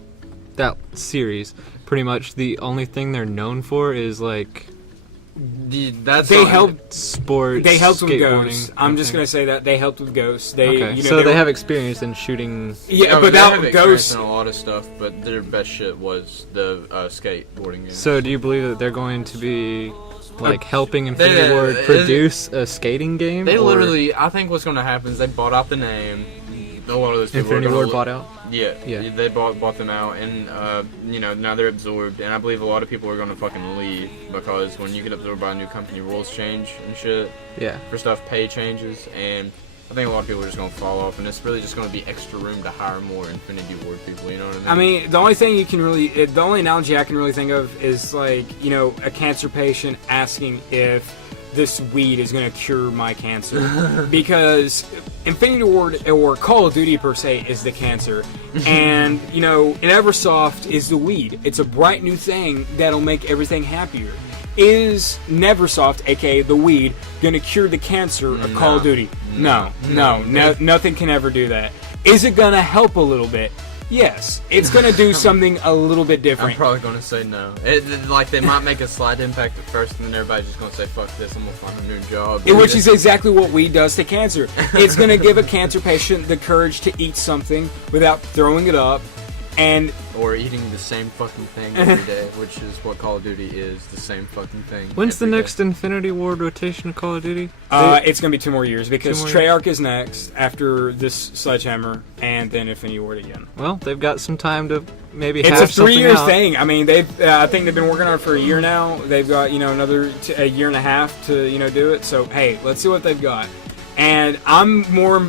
that series, pretty much the only thing they're known for is they helped sports. They helped with Ghosts. I'm just gonna say that they helped with Ghosts. They have experience in shooting. Yeah, but they have that experience Ghosts in a lot of stuff. But their best shit was the skateboarding game. So do you believe that they're going to be helping Infinity Ward produce a skating game? They literally, I think what's going to happen is they bought out the name. A lot of those people Infinity Ward bought out? Yeah. They bought them out, and now they're absorbed, and I believe a lot of people are going to fucking leave, because when you get absorbed by a new company, rules change and shit. Yeah. For stuff, pay changes, and I think a lot of people are just going to fall off, and it's really just going to be extra room to hire more Infinity Ward people, you know what I mean? The only analogy I can really think of is a cancer patient asking if this weed is going to cure my cancer. Because Infinity Ward, or Call of Duty per se, is the cancer. And, Neversoft is the weed. It's a bright new thing that'll make everything happier. Is Neversoft, aka the weed, going to cure the cancer of Call of Duty? No. Nothing can ever do that. Is it going to help a little bit? Yes, it's going to do something a little bit different. I'm probably going to say no. They might make a slight impact at first, and then everybody's just going to say, fuck this, I'm going to find a new job. Which is exactly what weed does to cancer. It's going to give a cancer patient the courage to eat something without throwing it up. And or eating the same fucking thing every day, which is what Call of Duty is, the same fucking thing. When's the every next Infinity Ward rotation of Call of Duty? It's going to be 2 more years because 2 more Treyarch is next after this Sledgehammer, and then Infinity Ward again. Well, they've got some time to maybe It's have a 3-year something out. thing. I mean, I think they've been working on it for a year now. They've got another a year and a half to do it. So hey, let's see what they've got. And I'm more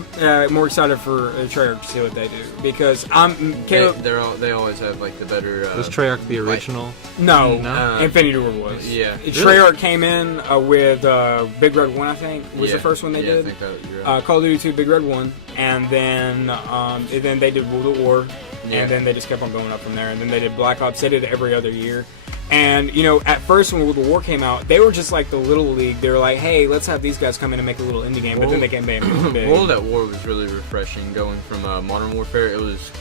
excited for Treyarch to see what they do because Kaleb. They always have like the better. Was Treyarch the original? No, No. Infinity Ward was. Yeah. Treyarch came in with Big Red 1, I think, was the first one they did. I think that, you're right. Call of Duty 2, Big Red 1, and then they did World at War, Yeah. and then they just kept on going up from there. And then they did Black Ops. They did it every other year. And, at first when World at War came out, they were just like the Little League. They were like, hey, let's have these guys come in and make a little indie game. But then they came back big. World at War was really refreshing going from Modern Warfare. It was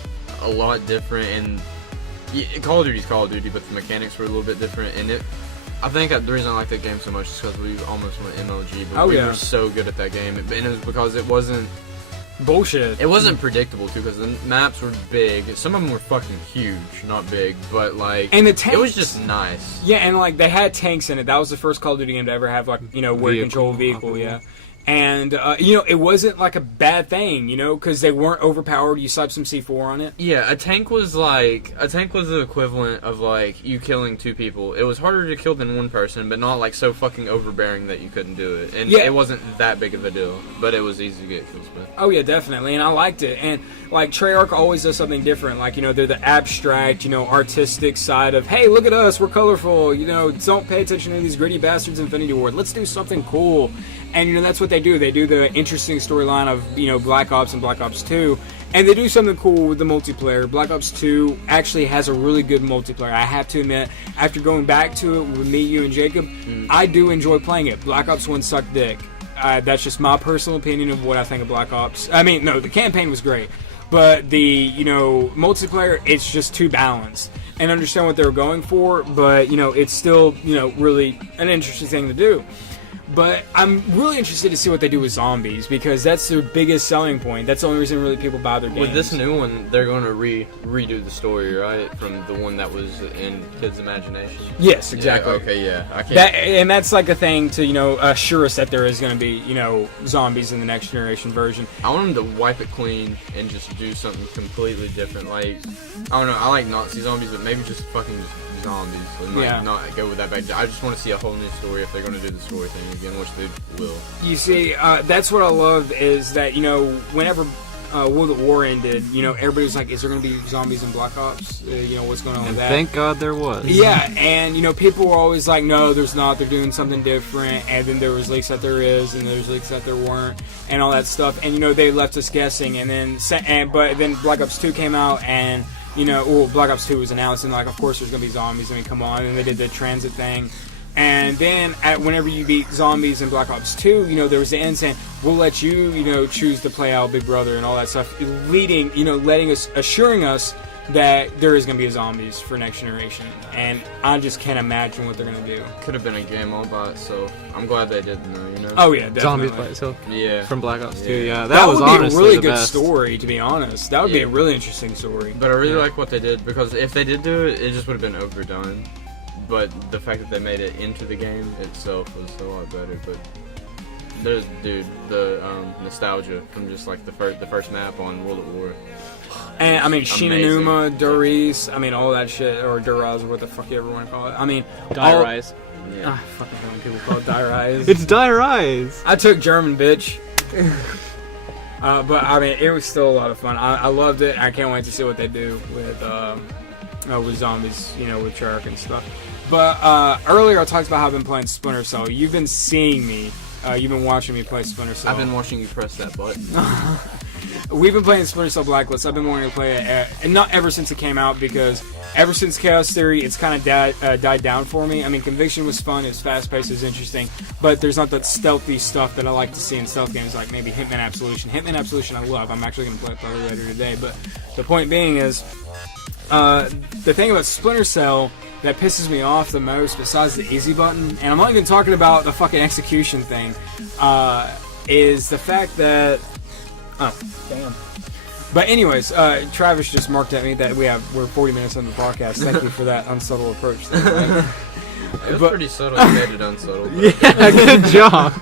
a lot different, and Call of Duty's Call of Duty, but the mechanics were a little bit different. And I think the reason I like that game so much is because we almost went NLG, but we were so good at that game. And it was because it wasn't bullshit. It wasn't predictable too, because the maps were big. Some of them were fucking huge, not big, but like, and the tanks, it was just nice. Yeah, and like they had tanks in it. That was the first Call of Duty game to ever have like where you control a vehicle. Yeah. And, it wasn't like a bad thing, because they weren't overpowered. You slapped some C4 on it. Yeah, a tank was the equivalent of, like, you killing 2 people. It was harder to kill than 1 person, but not, like, so fucking overbearing that you couldn't do it. And it wasn't that big of a deal, but it was easy to get kills with. Oh, yeah, definitely, and I liked it. And, like, Treyarch always does something different. Like, they're the abstract, artistic side of, hey, look at us, we're colorful, don't pay attention to these gritty bastards Infinity Ward. Let's do something cool. And, that's what they do. They do the interesting storyline of, Black Ops and Black Ops 2. And they do something cool with the multiplayer. Black Ops 2 actually has a really good multiplayer. I have to admit, after going back to it with me, you, and Jacob, I do enjoy playing it. Black Ops 1 sucked dick. That's just my personal opinion of what I think of Black Ops. I mean, no, the campaign was great. But the, multiplayer, it's just too balanced. And understand what they were going for, but, it's still, really an interesting thing to do. But I'm really interested to see what they do with zombies, because that's their biggest selling point. That's the only reason really people buy their games. With this new one, they're going to redo the story, right? From the one that was in kids' imagination? Yes, exactly. Yeah, okay, yeah. I can't... And that's like a thing to, assure us that there is going to be, zombies in the next generation version. I want them to wipe it clean and just do something completely different. Like, I don't know, I like Nazi zombies, but maybe just fucking zombies and not go with that back. I just want to see a whole new story if they're going to do the story thing again, which they will. You see, that's what I loved is that, whenever World at War ended, everybody was like, is there going to be zombies in Black Ops? What's going on with that? Thank God there was. Yeah, and, people were always like, no, there's not. They're doing something different. And then there was leaks that there is, and there's leaks that there weren't, and all that stuff. And, they left us guessing. And then, but then Black Ops 2 came out, and Black Ops 2 was announced, and like, of course, there's gonna be zombies. I mean, come on. And they did the transit thing, and then whenever you beat zombies in Black Ops 2, there was the end saying, we'll let you, choose to play out Big Brother and all that stuff, assuring us that there is gonna be zombies for next generation. And I just can't imagine what they're gonna do. Could have been a game all by itself. I'm glad they didn't, though. Oh yeah, definitely. Zombies by itself. Yeah. From Black Ops 2. Yeah, that was would be honestly a really the good best story, to be honest. That would be a really interesting story. But I really like what they did, because if they did do it, it just would have been overdone. But the fact that they made it into the game itself was a lot better. But there's, the nostalgia from just like the first map on World at War. And I mean, Shinanuma, Doris, I mean, all that shit, or Duraz, or what the fuck you ever want to call it. I mean, Die Rise. Yeah. I fucking hate when people call it Die Rise. It's Die Rise. I took German, bitch. But I mean, it was still a lot of fun. I loved it. I can't wait to see what they do with zombies, with Treyarch and stuff. But earlier I talked about how I've been playing Splinter Cell. You've been seeing me. You've been watching me play Splinter Cell. I've been watching you press that button. We've been playing Splinter Cell Blacklist. I've been wanting to play it, and not ever since it came out, because ever since Chaos Theory, it's kind of died down for me. I mean, Conviction was fun, it's fast-paced, it's interesting, but there's not that stealthy stuff that I like to see in stealth games, like maybe Hitman Absolution. Hitman Absolution I love. I'm actually going to play it probably later today, but the point being is, the thing about Splinter Cell that pisses me off the most, besides the easy button, and I'm not even talking about the fucking execution thing, is the fact that... Oh, damn. But anyways, Travis just marked at me that we're 40 minutes on the podcast. Thank you for that unsubtle approach there, right? It was pretty subtle. You made it unsubtle. Yeah, good job.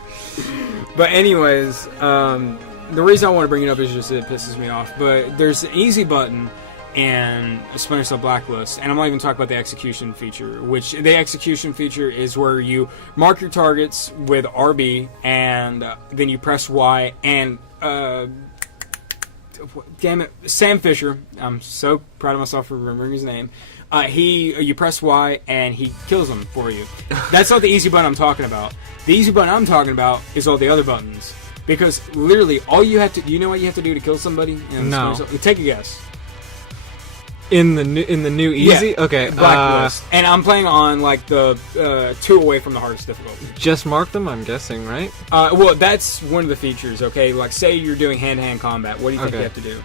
But anyways, the reason I want to bring it up is just it pisses me off. But there's an easy button in Splinter Cell Blacklist, and I'm not even talking about the execution feature, which the execution feature is where you mark your targets with RB, and then you press Y, and damn it, Sam Fisher, I'm so proud of myself for remembering his name, you press Y, and he kills them for you. That's not the easy button I'm talking about. The easy button I'm talking about is all the other buttons, because literally all you have to, you know what you have to do to kill somebody? No. Take a guess. In the new easy? Yeah, Okay. Blacklist. And I'm playing on like the 2 away from the hardest difficulty. Just mark them, I'm guessing, right? Well, that's one of the features, okay? Like, say you're doing hand-to-hand combat. What do you think you have to do?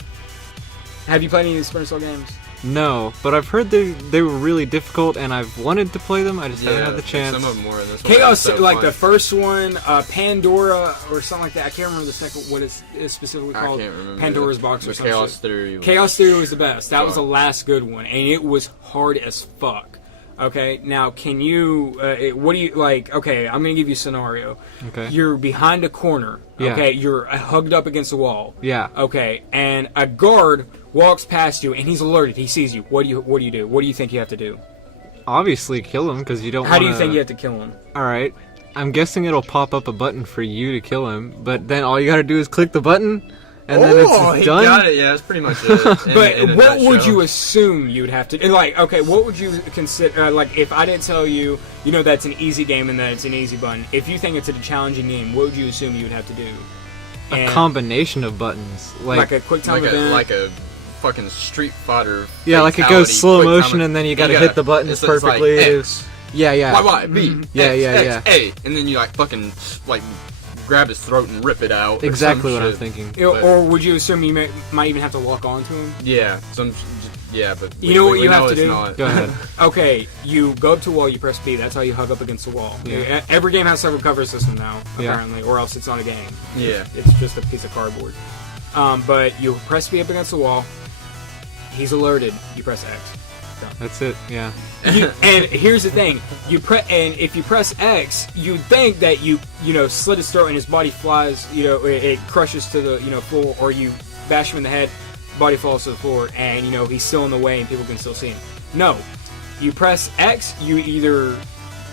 Have you played any of these Splinter Cell games? No, but I've heard they were really difficult, and I've wanted to play them. I just haven't had the chance. Some of them were in this one. Chaos, So like fun. the first one, Pandora or something like that. I can't remember the second what it's specifically called. I can't remember. Pandora's Box or The something. Chaos Theory. Chaos Theory was the best. That was the last good one, and it was hard as fuck. Okay, now can you? What do you like? Okay, I'm gonna give you a scenario. Okay. You're behind a corner. Yeah. Okay, you're hugged up against a wall. Yeah. Okay, and a guard walks past you, and he's alerted. He sees you. What do you do? What do you think you have to do? Obviously kill him, because you don't How do you think you have to kill him? Alright. I'm guessing it'll pop up a button for you to kill him, but then all you gotta do is click the button, and then it's he done? got it. Yeah, that's pretty much it. But what would you assume you'd have to... Like, okay, what would you consider... like, if I didn't tell you, that's an easy game and that it's an easy button, if you think it's a challenging game, what would you assume you would have to do? A combination of buttons. Like a quick time event? Like a fucking Street Fighter. Yeah, like it goes slow motion, and then you gotta hit the buttons perfectly. It's like X, yeah. Y, B, Yeah. X, A, and then you like fucking like grab his throat and rip it out. Exactly what I'm shit. thinking. Or would you assume you might even have to lock onto him? Yeah, but you know what you have to it's do? Not. Go ahead. Okay, you go up to a wall, you press B. That's how you hug up against the wall. Yeah. Every game has several cover system now, Yeah. apparently, or else it's not a game. Yeah. It's just a piece of cardboard. But you press B up against the wall. He's alerted. You press X. Done. That's it, yeah. And here's the thing: and if you press X, you'd think that you slit his throat and his body flies. It crushes to the floor, or you bash him in the head, body falls to the floor, and he's still in the way, and people can still see him. No, you press X. You either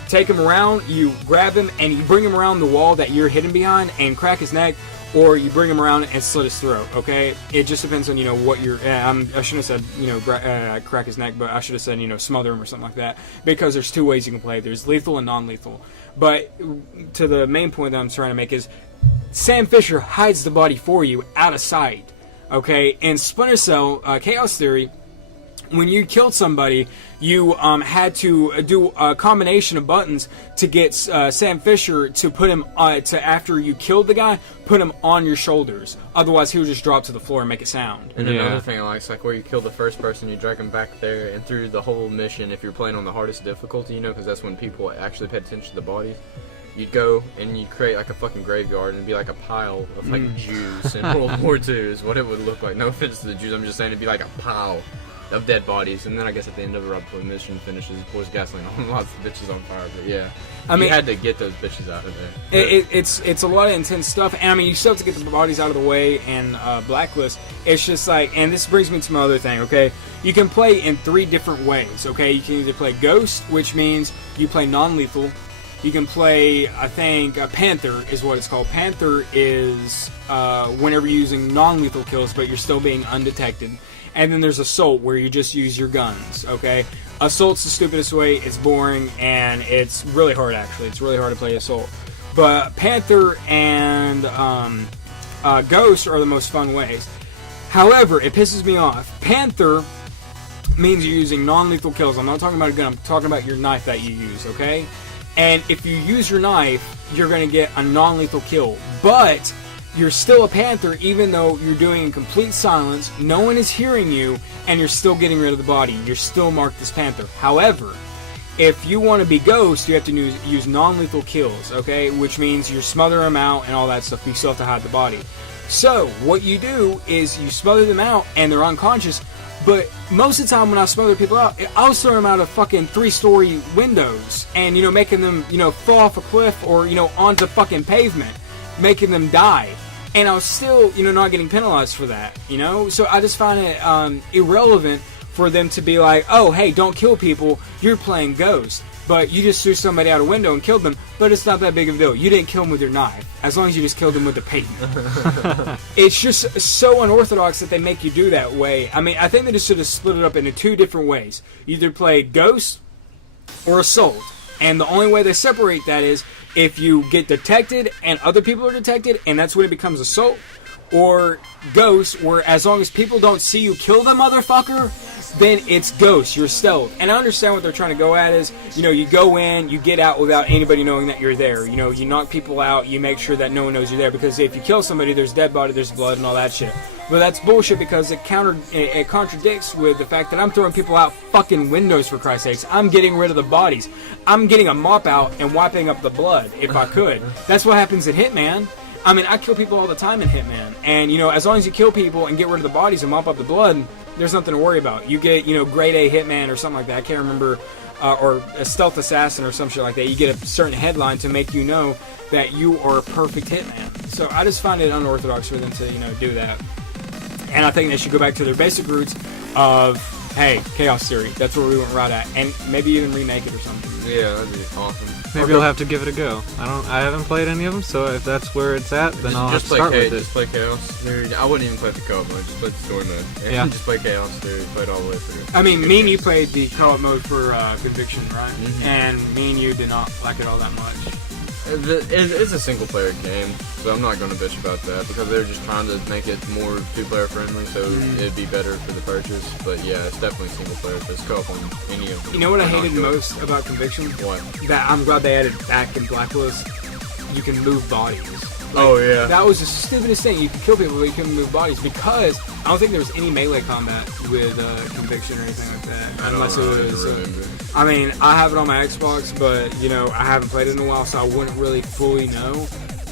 take him around, you grab him, and you bring him around the wall that you're hidden behind, and crack his neck. Or you bring him around and slit his throat, okay? It just depends on, what you're... I shouldn't have said, crack his neck, but I should have said, smother him or something like that. Because there's 2 ways you can play. There's lethal and non-lethal. But to the main point that I'm trying to make is, Sam Fisher hides the body for you out of sight, okay? In Splinter Cell, Chaos Theory, when you killed somebody, you had to do a combination of buttons to get Sam Fisher to put him after you killed the guy, put him on your shoulders. Otherwise, he would just drop to the floor and make a sound. And another thing I like is like where you kill the first person, you drag him back there, and through the whole mission, if you're playing on the hardest difficulty, because that's when people actually pay attention to the bodies. You'd go and you'd create like a fucking graveyard and it'd be like a pile of like Jews in World War II is what it would look like. No offense to the Jews, I'm just saying it'd be like a pile of dead bodies, and then I guess at the end of it, right before the mission finishes, pours gasoline on lots of bitches on fire. But yeah, I mean, you had to get those bitches out of there. It's a lot of intense stuff, and I mean, you still have to get the bodies out of the way. And Blacklist, it's just like, and this brings me to my other thing. Okay, you can play in 3 different ways. Okay, you can either play Ghost, which means you play non-lethal. You can play, I think, Panther is what it's called. Panther is whenever you're using non-lethal kills, but you're still being undetected. And then there's Assault, where you just use your guns, okay? Assault's the stupidest way, it's boring, and it's really hard, actually. It's really hard to play Assault. But Panther and Ghost are the most fun ways. However, it pisses me off. Panther means you're using non-lethal kills. I'm not talking about a gun, I'm talking about your knife that you use, okay? And if you use your knife, you're going to get a non-lethal kill. But you're still a Panther, even though you're doing in complete silence, no one is hearing you, and you're still getting rid of the body. You're still marked as Panther. However, if you want to be Ghost, you have to use non-lethal kills, okay? Which means you smother them out and all that stuff, but you still have to hide the body. So what you do is you smother them out and they're unconscious. But most of the time when I smother people out, I was throwing them out of fucking 3-story windows and, making them, fall off a cliff or, onto fucking pavement, making them die. And I was still, not getting penalized for that, So I just find it irrelevant for them to be like, oh, hey, don't kill people, you're playing Ghost. But you just threw somebody out a window and killed them, but it's not that big of a deal. You didn't kill them with your knife, as long as you just killed them with the pavement. It's just so unorthodox that they make you do that way. I mean, I think they just should have split it up into 2 different ways. You either play Ghost or Assault. And the only way they separate that is if you get detected and other people are detected, and that's when it becomes Assault. Or Ghost, where as long as people don't see you kill the motherfucker, then it's Ghost, you're stealth. And I understand what they're trying to go at is, you go in, you get out without anybody knowing that you're there. You knock people out, you make sure that no one knows you're there. Because if you kill somebody, there's dead body, there's blood, and all that shit. But that's bullshit because it contradicts with the fact that I'm throwing people out fucking windows, for Christ's sakes. I'm getting rid of the bodies. I'm getting a mop out and wiping up the blood, if I could. That's what happens in Hitman. I mean, I kill people all the time in Hitman. And, as long as you kill people and get rid of the bodies and mop up the blood, there's nothing to worry about. You get, grade A Hitman or something like that. I can't remember. Or a stealth assassin or some shit like that. You get a certain headline to make you know that you are a perfect Hitman. So I just find it unorthodox for them to, do that. And I think they should go back to their basic roots of, hey, Chaos Theory. That's where we went right at. And maybe even remake it or something. Yeah, that'd be awesome. Maybe I'll have to give it a go. I haven't played any of them, so if that's where it's at, then I'll have to start with it. Just play Chaos Theory. I wouldn't even play the co-op mode. Just play the story mode. Yeah. Just play Chaos Theory. Play it all the way through. I mean, me and you played the co-op mode for Conviction, right? Mm-hmm. And me and you did not like it all that much. It's a single player game, so I'm not going to bitch about that because they're just trying to make it more 2-player friendly, so it'd be better for the purchase. But yeah, it's definitely single player. If it's co-op on any of them. You know what I hated most about Conviction? What? That I'm glad they added back in Blacklist. You can move bodies. Oh yeah. That was the stupidest thing. You could kill people, but you couldn't move bodies because I don't think there was any melee combat with Conviction or anything like that. Unless it was. I mean, I have it on my Xbox, but I haven't played it in a while, so I wouldn't really fully know.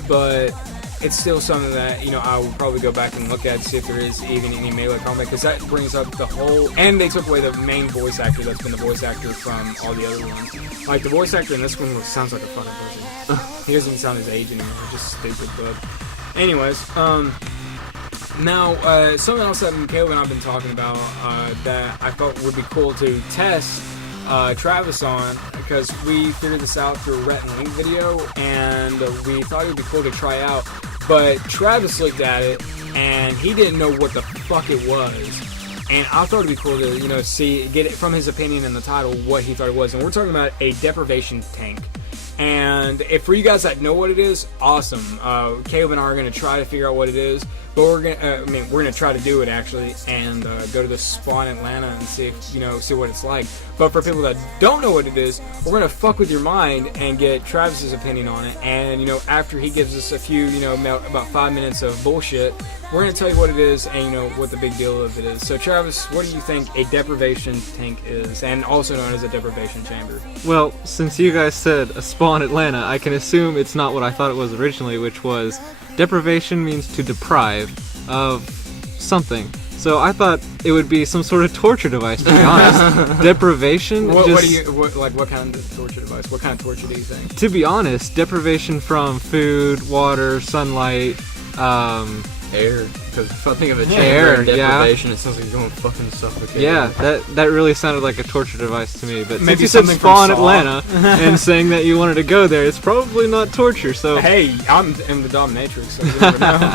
But it's still something that I will probably go back and look at to see if there is even any melee combat, because that brings up the whole. And they took away the main voice actor that's been the voice actor from all the other ones. Like the voice actor in this one sounds like a fucking person. He doesn't even sound his age anymore. It's just stupid. But anyways, now something else that Kaleb and I've been talking about that I thought would be cool to test Travis on, because we figured this out through a Rhett and Link video, and we thought it would be cool to try out. But Travis looked at it, and he didn't know what the fuck it was. And I thought it'd be cool to, get it from his opinion in the title what he thought it was. And we're talking about a deprivation tank. And if for you guys that know what it is, awesome. Kaleb and I are going to try to figure out what it is. But we're gonna try to do it actually, and go to the Spawn Atlanta and see if, see what it's like. But for people that don't know what it is, we're gonna fuck with your mind and get Travis's opinion on it. And after he gives us a few, about 5 minutes of bullshit, we're gonna tell you what it is and what the big deal of it is. So Travis, what do you think a deprivation tank is, and also known as a deprivation chamber? Well, since you guys said a Spawn Atlanta, I can assume it's not what I thought it was originally, which was deprivation means to deprive of something. So I thought it would be some sort of torture device, to be honest. Deprivation. What kind of torture device? What kind of torture do you think? To be honest, deprivation from food, water, sunlight, air. Because if I think of a air, chamber deprivation, it sounds like you're going to fucking suffocate. Yeah, that really sounded like a torture device to me. But maybe since you said Spawn Atlanta and saying that you wanted to go there, it's probably not torture. So hey, I'm in the dominatrix, so you never know.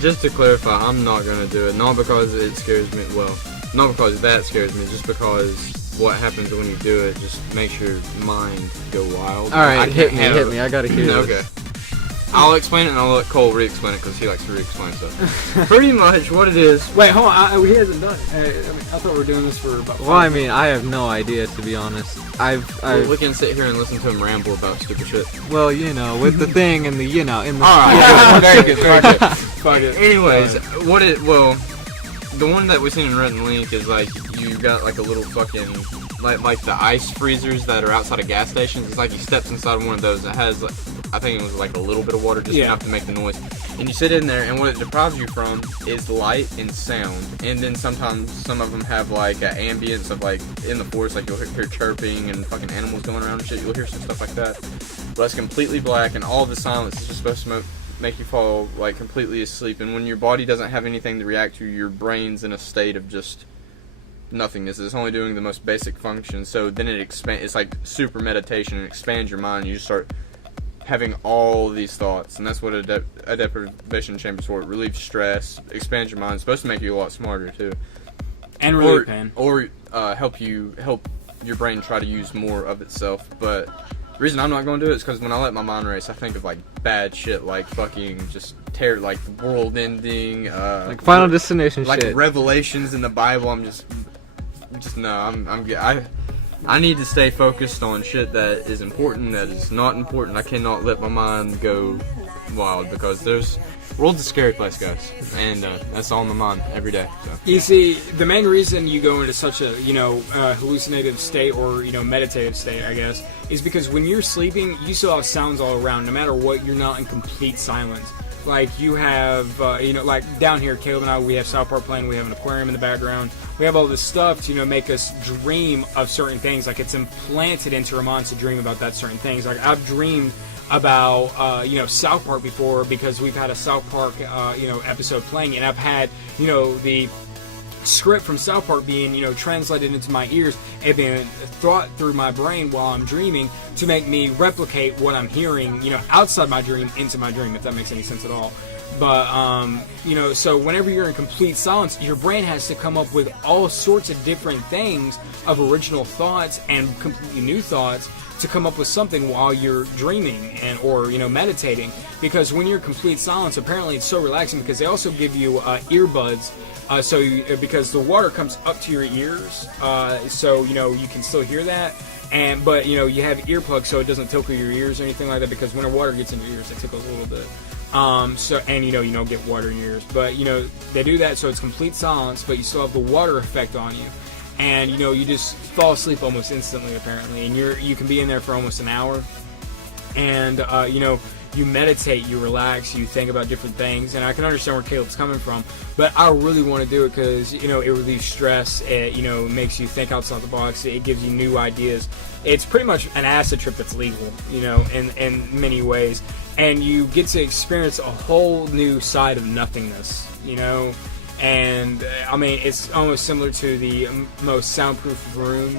Just to clarify, I'm not going to do it. Not because it scares me. Well, not because that scares me. Just because what happens when you do it just makes your mind go wild. All right, hit me. I gotta hear this. Okay. I'll explain it and I'll let Cole re-explain it because he likes to re-explain stuff. Pretty much what it is. Wait, hold on. He hasn't done it. I thought we were doing this for about 5 Well, I mean, I have no idea, to be honest. We can sit here and listen to him ramble about stupid shit. Well, with the thing and the, in the... Alright, very good. Fuck it. Anyways, the one that we've seen in Rhett and Link is like, you got like a little fucking, like the ice freezers that are outside of gas stations. It's like he steps inside one of those that has like, I think it was like a little bit of water, just enough to make the noise. And you sit in there, and what it deprives you from is light and sound. And then sometimes some of them have like an ambience of like in the forest, like you'll hear chirping and fucking animals going around and shit. You'll hear some stuff like that. But it's completely black, and all the silence is just supposed to make you fall like completely asleep. And when your body doesn't have anything to react to, your brain's in a state of just nothingness. It's only doing the most basic functions. So then it's like super meditation, and expands your mind. You just start having all these thoughts, and that's what a deprivation chamber is for. It relieves stress, expands your mind. It's supposed to make you a lot smarter too, and relieve pain, or help your brain try to use more of itself. But the reason I'm not going to do it is because when I let my mind race, I think of like bad shit, like fucking just like world ending, like Final Destination like shit, revelations in the Bible. I'm just no. I need to stay focused on shit that is important, that is not important. I cannot let my mind go wild, because world's a scary place, guys, and that's all in my mind every day. So. You see, the main reason you go into such a hallucinative state, or meditative state, I guess, is because when you're sleeping, you still have sounds all around. No matter what, you're not in complete silence. Like you have, like down here, Kaleb and I, we have South Park playing. We have an aquarium in the background. We have all this stuff to, make us dream of certain things. Like it's implanted into our minds to dream about that certain things. Like I've dreamed about, South Park before, because we've had a South Park, episode playing, and I've had, the script from South Park being, translated into my ears and being thought through my brain while I'm dreaming to make me replicate what I'm hearing, outside my dream into my dream, if that makes any sense at all. But, so whenever you're in complete silence, your brain has to come up with all sorts of different things of original thoughts and completely new thoughts to come up with something while you're dreaming or meditating. Because when you're in complete silence, apparently it's so relaxing, because they also give you earbuds. Because the water comes up to your ears, you can still hear that, but you have earplugs so it doesn't tickle your ears or anything like that, because when the water gets in your ears, it tickles a little bit. You don't get water in your ears, but they do that so it's complete silence, but you still have the water effect on you, and you just fall asleep almost instantly apparently, and you can be in there for almost an hour, and you meditate, you relax, you think about different things, and I can understand where Kaleb's coming from, but I really want to do it because, it relieves stress, it, makes you think outside the box, it gives you new ideas. It's pretty much an acid trip that's legal, in many ways, and you get to experience a whole new side of nothingness, and, it's almost similar to the most soundproof room,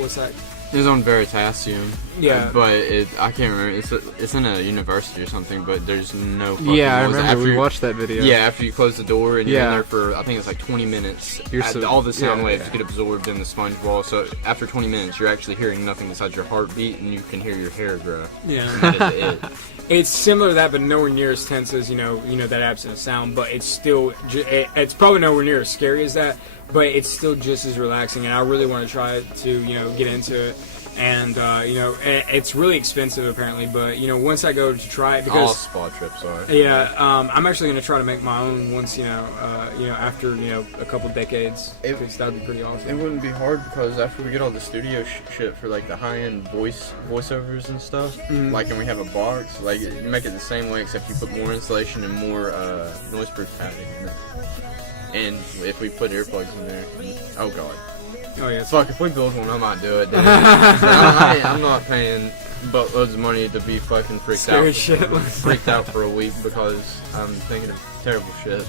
what's that? It's on Veritasium. Yeah. But I can't remember. It's in a university or something, but there's no fucking Yeah, I noise. remember we watched that video. Yeah, after you close the door and you're in there for, I think it's like 20 minutes, all the sound waves get absorbed in the sponge wall, so after 20 minutes you're actually hearing nothing besides your heartbeat, and you can hear your hair grow. Yeah. And that is it. It's similar to that, but nowhere near as tense as, that absent sound, but it's still, it's probably nowhere near as scary as that, but it's still just as relaxing, and I really want to try to, get into it, and, it's really expensive apparently, but, once I go to try it, because... All spa trips are. Yeah, I'm actually going to try to make my own once, after, a couple decades, because that would be pretty awesome. It wouldn't be hard, because after we get all the studio shit for, like, the high-end voiceovers and stuff, like, and we have a box, like, you make it the same way, except you put more insulation and more, noise-proof padding in it. And if we put earplugs in there, oh god. Oh yeah. Fuck, if we build one, I might do it. I'm not paying buttloads of money to be fucking freaked out for a week because I'm thinking of terrible shit.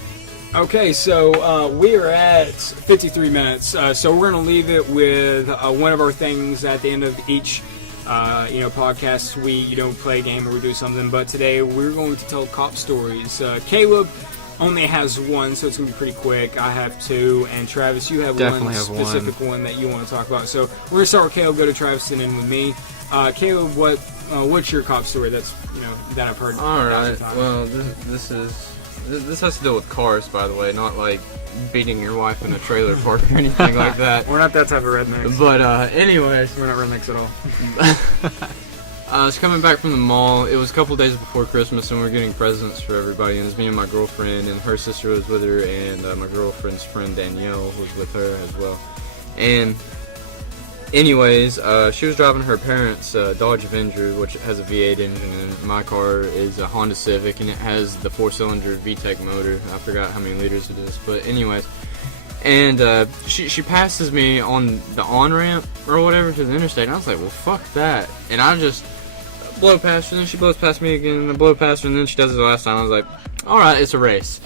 Okay, so we are at 53 minutes. So we're gonna leave it with one of our things at the end of each, podcast. We play a game or we do something. But today we're going to tell cop stories. Kaleb only has one, so it's going to be pretty quick. I have two, and Travis, you have Definitely one specific one that you want to talk about. So we're going to start with Kaleb, go to Travis, and then with me. Kaleb, what's your cop story that's, that I've heard? Alright, well, this has to deal with cars, by the way, not like beating your wife in a trailer park or anything like that. We're not that type of rednecks. But, anyways. We're not rednecks at all. I was coming back from the mall. It was a couple days before Christmas, and we were getting presents for everybody. And it was me and my girlfriend, and her sister was with her, and my girlfriend's friend Danielle was with her as well. And anyways, she was driving her parents' Dodge Avenger, which has a V8 engine, and my car is a Honda Civic, and it has the 4-cylinder VTEC motor. I forgot how many liters it is, but anyways. And she passes me on the on-ramp or whatever to the interstate, and I was like, well, fuck that. And I just blow past her, and then she blows past me again, and I blow past her, and then she does it the last time. I was like, alright, it's a race.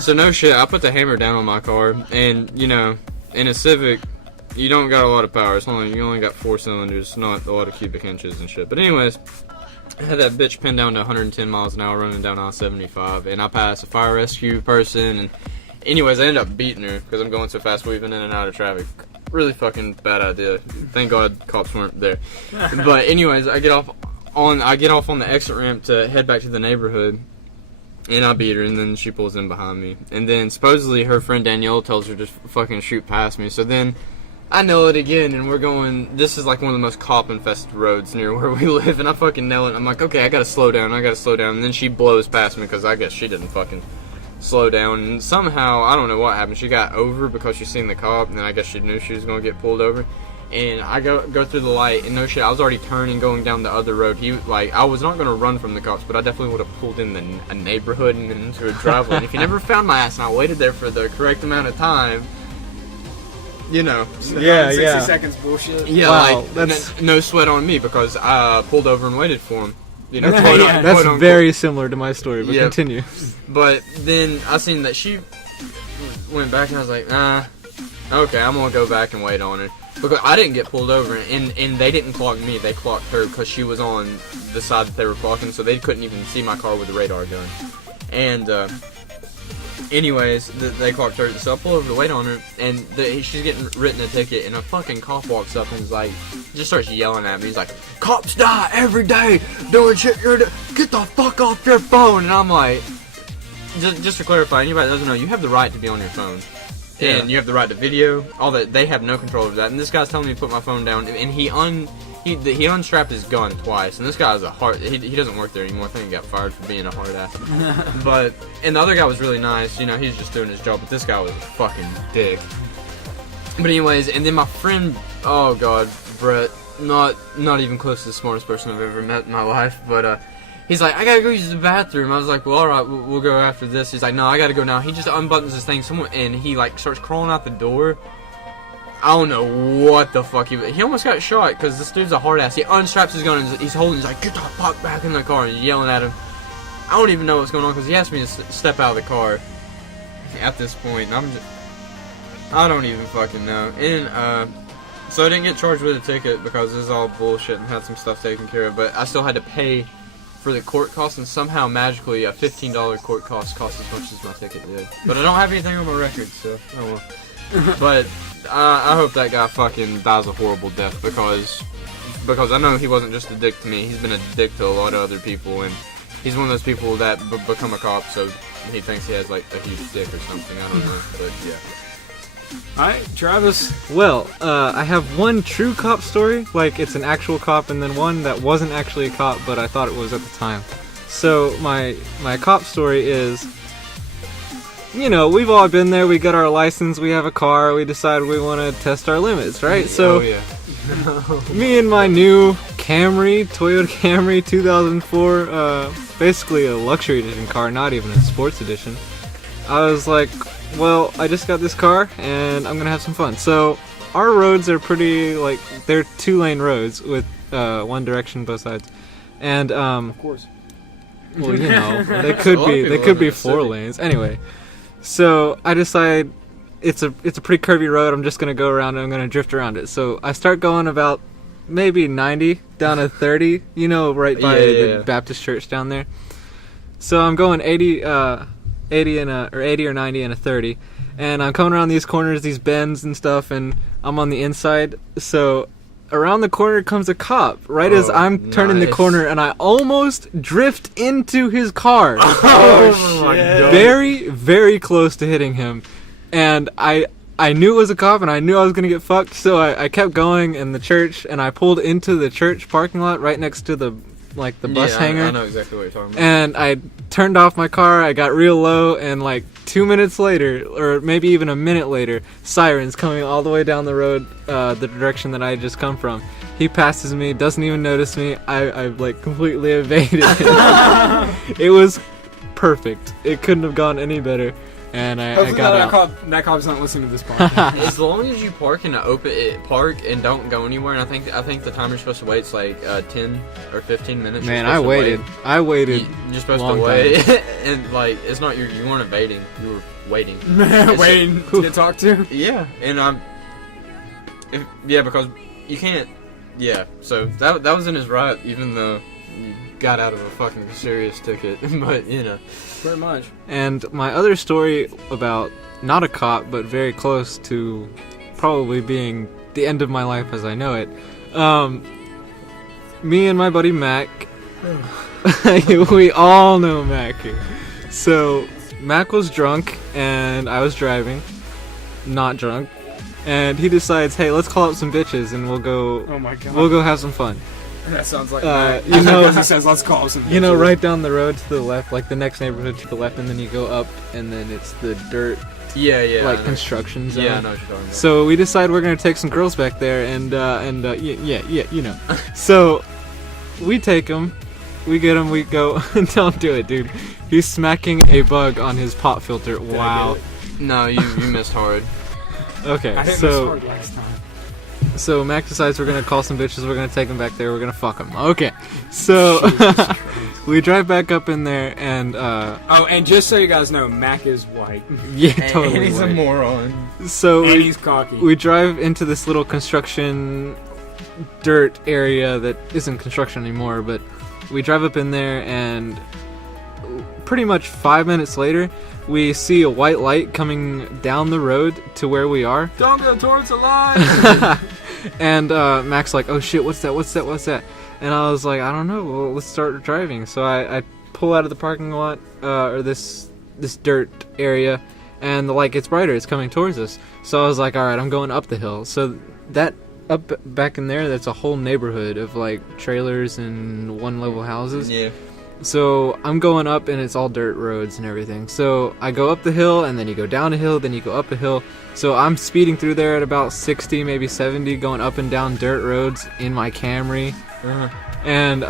So no shit, I put the hammer down on my car, and, you know, in a Civic, you don't got a lot of power. You only got 4 cylinders, not a lot of cubic inches and shit. But anyways, I had that bitch pinned down to 110 miles an hour running down I-75, and I passed a fire rescue person, and anyways, I ended up beating her because I'm going so fast, weaving in and out of traffic. Really fucking bad idea. Thank God cops weren't there. But anyways, I get off on the exit ramp to head back to the neighborhood, and I beat her, and then she pulls in behind me. And then supposedly her friend Danielle tells her to fucking shoot past me. So then I nail it again, and we're going, this is like one of the most cop-infested roads near where we live, and I fucking nail it. I'm like, okay, I gotta slow down. And then she blows past me because I guess she didn't fucking slow down. And somehow, I don't know what happened, she got over because she seen the cop, and then I guess she knew she was gonna get pulled over. And I go through the light, and no shit, I was already turning, going down the other road. I was not going to run from the cops, but I definitely would have pulled in a neighborhood and then into a driveway. And if you never found my ass and I waited there for the correct amount of time, you know. Yeah, 60 seconds bullshit. Yeah, wow, that's no sweat on me because I pulled over and waited for him. You know, that's very similar to my story, but Yep. continue. But then I seen that she went back, and I was like, okay, I'm going to go back and wait on her. Because I didn't get pulled over, and they didn't clock me, they clocked her because she was on the side that they were clocking, so they couldn't even see my car with the radar gun. And, anyways, they clocked her, so I pull over to wait on her, and she's getting written a ticket, and a fucking cop walks up and is like, just starts yelling at me. He's like, cops die every day doing shit get the fuck off your phone. And I'm like, just to clarify, anybody that doesn't know, you have the right to be on your phone. Yeah. And you have the right to video, all that. They have no control over that. And this guy's telling me to put my phone down, and he unstrapped his gun twice. And this guy is he doesn't work there anymore. I think he got fired for being a hard ass. And the other guy was really nice. You know, he's just doing his job. But this guy was a fucking dick. But anyways, and then my friend, oh god, Brett, not even close to the smartest person I've ever met in my life, but he's like, I gotta go use the bathroom. I was like, well, alright, we'll go after this. He's like, no, I gotta go now. He just unbuttons his thing, and he like starts crawling out the door. I don't know what the fuck he almost got shot because this dude's a hard ass. He unstraps his gun and he's like, get the fuck back in the car, and yelling at him. I don't even know what's going on because he asked me to step out of the car at this point, and I don't even fucking know. And so I didn't get charged with a ticket because this is all bullshit and had some stuff taken care of, but I still had to pay for the court costs, and somehow magically a $15 court cost cost as much as my ticket did. But I don't have anything on my record, so oh well. But I hope that guy fucking dies a horrible death because I know he wasn't just a dick to me. He's been a dick to a lot of other people, and he's one of those people that become a cop, so he thinks he has like a huge dick or something. I don't know, but yeah. Alright, Travis. Well, I have one true cop story, like it's an actual cop, and then one that wasn't actually a cop, but I thought it was at the time. So my cop story is, you know, we've all been there, we got our license, we have a car, we decide we want to test our limits, right? So, oh, yeah. me and my new Toyota Camry 2004, basically a luxury edition car, not even a sports edition, I was like, well, I just got this car, and I'm gonna have some fun. So, our roads are pretty, like, they're 2-lane roads with one direction both sides. And, Of course. well, you know, they could be 4 lanes. Anyway, so I decide it's a pretty curvy road. I'm just gonna go around and I'm gonna drift around it. So I start going about maybe 90 down to 30. You know, right by the Baptist church down there. So I'm going 80 or 90 and a 30, and I'm coming around these corners, these bends and stuff, and I'm on the inside. So around the corner comes a cop right as I'm turning the corner, and I almost drift into his car. Oh my god! Very, very close to hitting him, and I knew it was a cop, and I knew I was gonna get fucked. So I kept going in the church, and I pulled into the church parking lot right next to the bus hangar. I know exactly what you're talking about. And I turned off my car, I got real low, and like 2 minutes later, or maybe even a minute later, sirens coming all the way down the road, the direction that I had just come from. He passes me, doesn't even notice me. I like completely evaded him. It was perfect. It couldn't have gone any better. And I got out. That cop's not listening to this podcast. As long as you park in an open park and don't go anywhere, and I think the time you're supposed to wait is like 10 or 15 minutes. Man, I waited. I waited. You're supposed to wait, and like it's not you weren't evading. You were waiting. Waiting to get talked to. Yeah, and because you can't. Yeah, so that wasn't his right, even though you got out of a fucking serious ticket. But you know. Pretty much. And my other story about not a cop, but very close to probably being the end of my life as I know it. Me and my buddy Mac, we all know Mac here. So Mac was drunk and I was driving, not drunk, and he decides, hey, let's call up some bitches and we'll go. Oh my god. We'll go have some fun. That sounds like you know, he says, let's call some bitches. You know, right down the road to the left, like the next neighborhood to the left, and then you go up, and then it's the dirt, like construction zone. Yeah, I know what you're talking about. So we decide we're gonna take some girls back there, and you know. So we take them, we get them, we go. Don't do it, dude. He's smacking a bug on his pop filter. Wow. No, you missed hard. Okay, I didn't miss hard last time. So Mac decides we're gonna call some bitches, we're gonna take them back there, we're gonna fuck them. Okay, so we drive back up in there, and and just so you guys know, Mac is white. Yeah, totally. And he's white. a moron. So and he's cocky. We drive into this little construction dirt area that isn't construction anymore, but we drive up in there, and pretty much 5 minutes later, we see a white light coming down the road to where we are. Don't go towards the light! And Mac's like, oh shit, what's that? And I was like, I don't know, well, let's start driving. So I pull out of the parking lot, or this dirt area, and the light gets brighter, it's coming towards us. So I was like, alright, I'm going up the hill. So that up back in there, that's a whole neighborhood of like trailers and one level houses. Yeah. So I'm going up, and it's all dirt roads and everything. So I go up the hill, and then you go down a hill, then you go up a hill. So I'm speeding through there at about 60, maybe 70, going up and down dirt roads in my Camry. And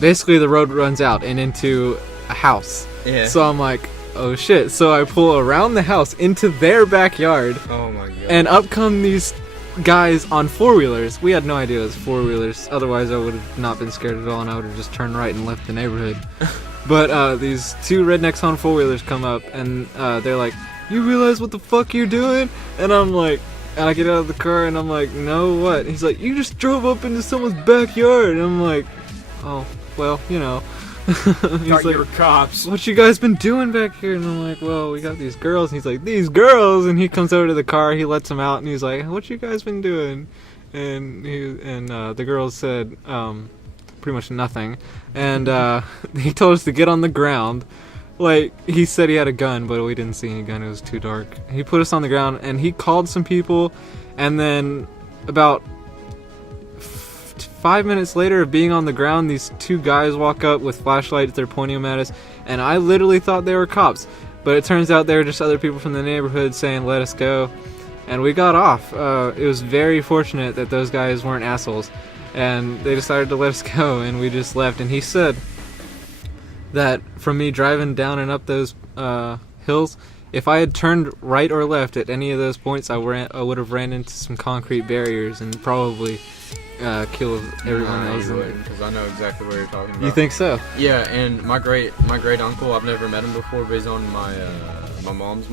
basically the road runs out and into a house. Yeah. So I'm like, oh shit. So I pull around the house into their backyard. Oh my god. And up come these guys on four-wheelers. We had no idea it was four-wheelers. Otherwise I would have not been scared at all, and I would have just turned right and left the neighborhood. But these two rednecks on four-wheelers come up, and they're like, you realize what the fuck you're doing? And I'm like, and I get out of the car, and I'm like, no, what? He's like, you just drove up into someone's backyard. And I'm like, oh, well, you know. He's like, you're cops. what you guys been doing back here? And I'm like, well, we got these girls. And he's like, these girls? And he comes over to the car, he lets them out, and he's like, what you guys been doing? And the girls said pretty much nothing. And he told us to get on the ground. Like, he said he had a gun, but we didn't see any gun. It was too dark. He put us on the ground, and he called some people, and then about 5 minutes later of being on the ground, these two guys walk up with flashlights. They're pointing them at us, and I literally thought they were cops, but it turns out they were just other people from the neighborhood saying, let us go, and we got off. It was very fortunate that those guys weren't assholes, and they decided to let us go, and we just left. And he said that from me driving down and up those hills, if I had turned right or left at any of those points, I would have ran into some concrete barriers and probably killed everyone else. Because I know exactly what you're talking about. You think so? Yeah, and my great uncle, I've never met him before, but he's on my mom's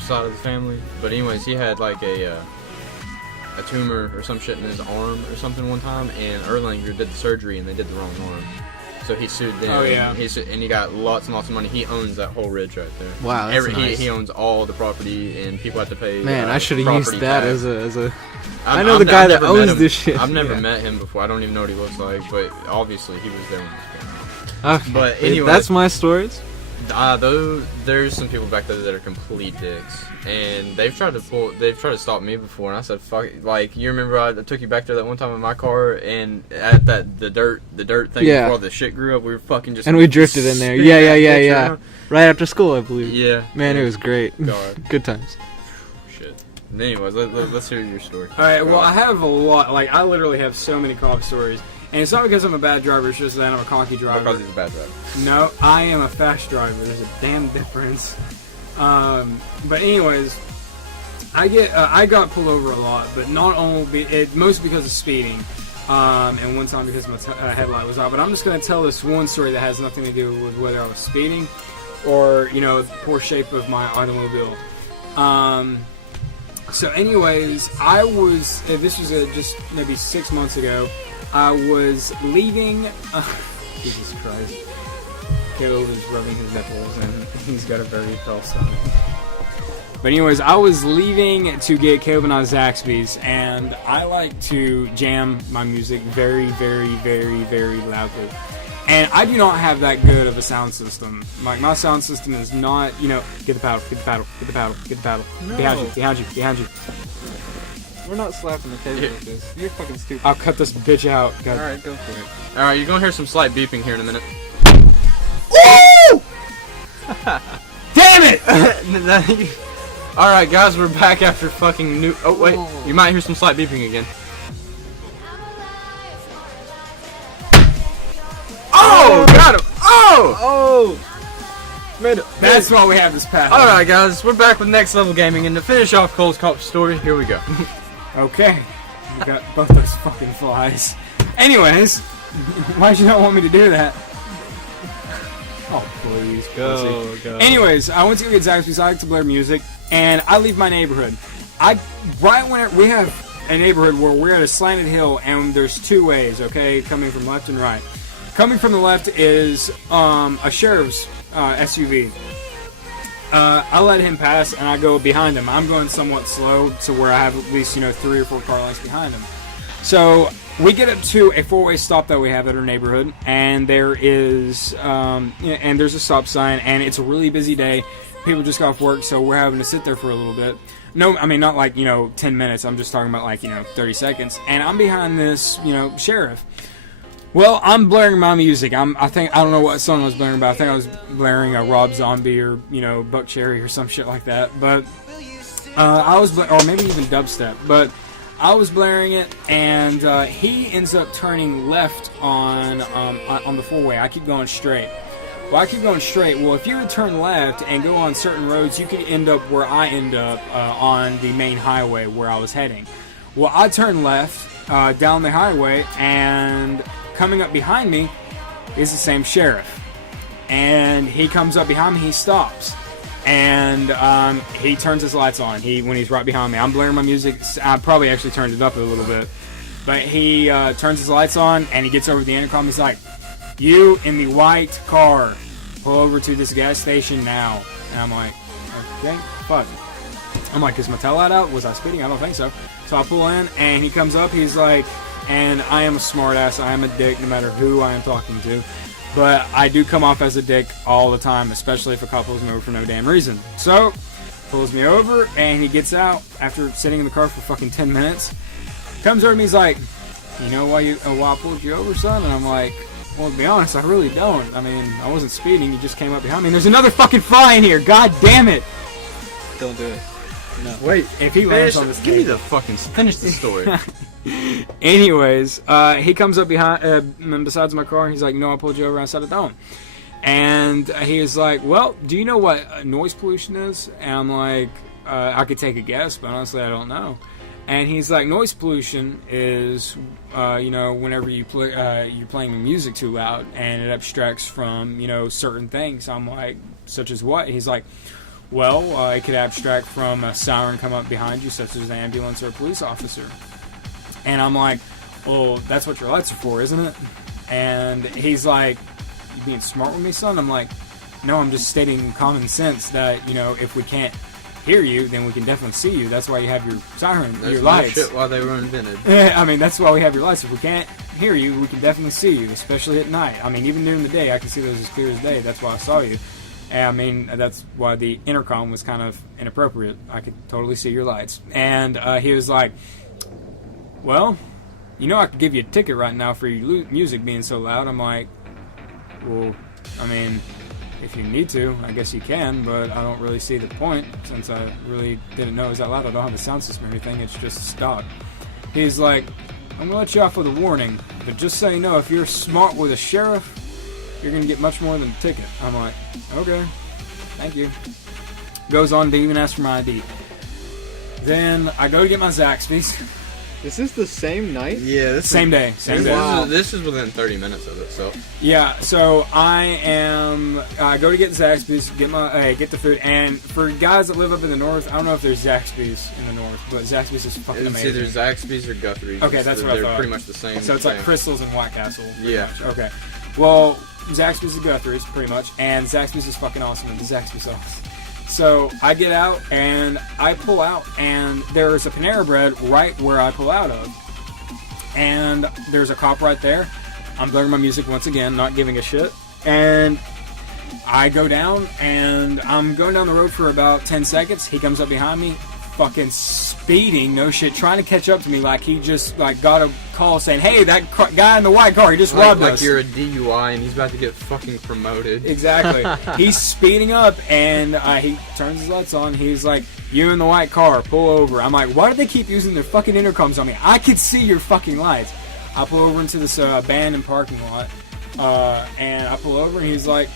side of the family. But anyways, he had like a tumor or some shit in his arm or something one time, and Erlanger did the surgery and they did the wrong arm. So he sued them. Oh, yeah. And he got lots and lots of money. He owns that whole ridge right there. Wow, that's nice. He owns all the property, and people have to pay. Man, I should have used that tax. as a. I know the guy that owns this shit. I've never met him before. I don't even know what he looks like, but obviously he was there when this came out. Okay, But anyway, that's my stories. Though there's some people back there that are complete dicks, and they've tried to stop me before, and I said, "Fuck!" Like, you remember I took you back there that one time in my car, and at the dirt thing before all the shit grew up, we were fucking just and we drifted in there. Yeah. Right after school, I believe. Yeah, man, it was great. God. Good times. Shit. Anyways, let's hear your story. All right. Well, I have a lot. Like, I literally have so many cop stories. And it's not because I'm a bad driver, it's just that I'm a cocky driver. Because he's a bad driver. No, I am a fast driver. There's a damn difference. But anyways, I got pulled over a lot, but not only mostly because of speeding, and one time because my headlight was out. But I'm just gonna tell this one story that has nothing to do with whether I was speeding or the poor shape of my automobile. So anyways, this was just maybe 6 months ago. I was leaving. Jesus Christ. Kaleb is rubbing his nipples and he's got a very tall stomach. But anyways, I was leaving to get Kaleb and I Zaxby's, and I like to jam my music very, very, very, very loudly. And I do not have that good of a sound system. Like, my sound system is not, get the paddle, get the paddle, get the paddle, get the paddle. No. Behind you. We're not slapping the table with this. You're fucking stupid. I'll cut this bitch out. Alright, go for it. Alright, you're gonna hear some slight beeping here in a minute. Woo! Damn it! Alright, guys, we're back after fucking new. Oh, wait. You might hear some slight beeping again. Oh! Got him! Oh! Made it. That's why we have this path. Alright, guys, we're back with Next Level Gaming, and to finish off Cole's cop story, here we go. Okay. You got both those fucking flies. Anyways, why'd you not want me to do that? Oh, please. Go. Anyways, I went to go get Zaxby's. I like to blare music, and I leave my neighborhood. We have a neighborhood where we're at a slanted hill, and there's two ways, okay, coming from left and right. Coming from the left is a sheriff's SUV. I let him pass, and I go behind him. I'm going somewhat slow to where I have at least 3 or 4 car lengths behind him. So we get up to a 4-way stop that we have at our neighborhood, and there's a stop sign, and it's a really busy day. People just got off work, so we're having to sit there for a little bit. No, I mean not like 10 minutes. I'm just talking about 30 seconds, and I'm behind this sheriff. Well, I'm blaring my music. I don't know what song I was blaring, but I think I was blaring a Rob Zombie or Buck Cherry or some shit like that. But or maybe even dubstep. But I was blaring it, and he ends up turning left on the 4-way. I keep going straight. Well, I keep going straight. Well, if you were to turn left and go on certain roads, you could end up where I end up on the main highway where I was heading. Well, I turned left down the highway, and coming up behind me is the same sheriff. And he comes up behind me, he stops. And he turns his lights on when he's right behind me. I'm blaring my music. I probably actually turned it up a little bit. But he turns his lights on, and he gets over the intercom. He's like, "You in the white car, pull over to this gas station now." And I'm like, okay, fuck. I'm like, is my tail light out? Was I speeding? I don't think so. So I pull in, and he comes up. He's like, and I am a smartass. I am a dick no matter who I am talking to. But I do come off as a dick all the time, especially if a cop pulls me over for no damn reason. So, pulls me over, and he gets out after sitting in the car for fucking 10 minutes. Comes over to me, he's like, "You know why I pulled you over, son?" And I'm like, "Well, to be honest, I really don't. I mean, I wasn't speeding. You just came up behind me. And there's another fucking fly in here. God damn it." Don't do it. No. Wait, if he lands on this give me the fucking finish the story. Anyways, he comes up behind, besides my car, and he's like, "No, I pulled you over." I said, "I don't." And he was like, "Well, do you know what noise pollution is?" And I'm like, I could take a guess, but honestly, I don't know. And he's like, "Noise pollution is, whenever you're playing music too loud, and it abstracts from, certain things." I'm like, "Such as what?" He's like, "Well, it could abstract from a siren come up behind you, such as an ambulance or a police officer." And I'm like, "Well, that's what your lights are for, isn't it?" And he's like, "You being smart with me, son?" I'm like, "No, I'm just stating common sense that, if we can't hear you, then we can definitely see you. That's why you have your siren, your lights." Shit why they were invented. Yeah, I mean, that's why we have your lights. If we can't hear you, we can definitely see you, especially at night. I mean, even during the day, I can see those as clear as day. That's why I saw you. And I mean, that's why the intercom was kind of inappropriate. I could totally see your lights. And he was like, well, you know I could give you a ticket right now for your music being so loud. I'm like, well, I mean, if you need to, I guess you can, but I don't really see the point since I really didn't know it was that loud. I don't have the sound system or anything. It's just stopped. He's like, I'm going to let you off with a warning, but just so you know, if you're smart with a sheriff, you're going to get much more than a ticket. I'm like, okay, thank you. Goes on to even ask for my ID. Then I go to get my Zaxby's. Is this the same night? Yeah, Same day. Wow. This is within 30 minutes of it, so. Yeah, so I go to get Zaxby's, get the food, and for guys that live up in the north, I don't know if there's Zaxby's in the north, but Zaxby's is fucking amazing. It's either Zaxby's or Guthrie's. Okay, that's what I thought. They're pretty much the same. So it's like Crystal's and White Castle. Yeah. Much. Okay. Well, Zaxby's and Guthrie's, pretty much, and Zaxby's is fucking awesome, and the Zaxby sauce. So I get out and I pull out, and there's a Panera Bread right where I pull out of, and there's a cop right there. I'm blaring my music once again, not giving a shit, and I go down, and I'm going down the road for about 10 seconds. He comes up behind me, fucking speeding, no shit, trying to catch up to me like he just got a call saying, hey, that guy in the white car, he just robbed us. Like you're a DUI and he's about to get fucking promoted. Exactly. He's speeding up, and he turns his lights on. He's like, you in the white car, pull over. I'm like, why do they keep using their fucking intercoms on me? I can see your fucking lights. I pull over into this abandoned parking lot, and I pull over, and he's like,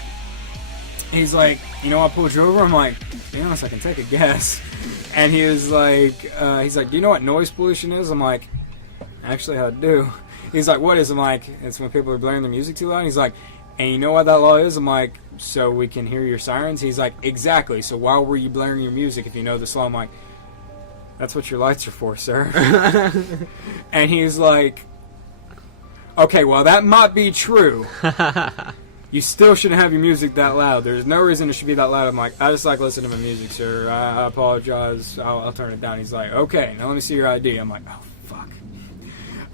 you know, I pulled you over. I'm like, to be honest, I can take a guess. And he was like, do you know what noise pollution is? I'm like, actually, I do. He's like, what is it? I'm like, it's when people are blaring their music too loud. He's like, and you know what that law is? I'm like, so we can hear your sirens? He's like, exactly. So why were you blaring your music if you know this law? I'm like, that's what your lights are for, sir. And he's like, okay, well, that might be true. You still shouldn't have your music that loud. There's no reason it should be that loud. I'm like, I just like listening to my music, sir. I apologize. I'll turn it down. He's like, okay, now let me see your ID. I'm like, oh, fuck.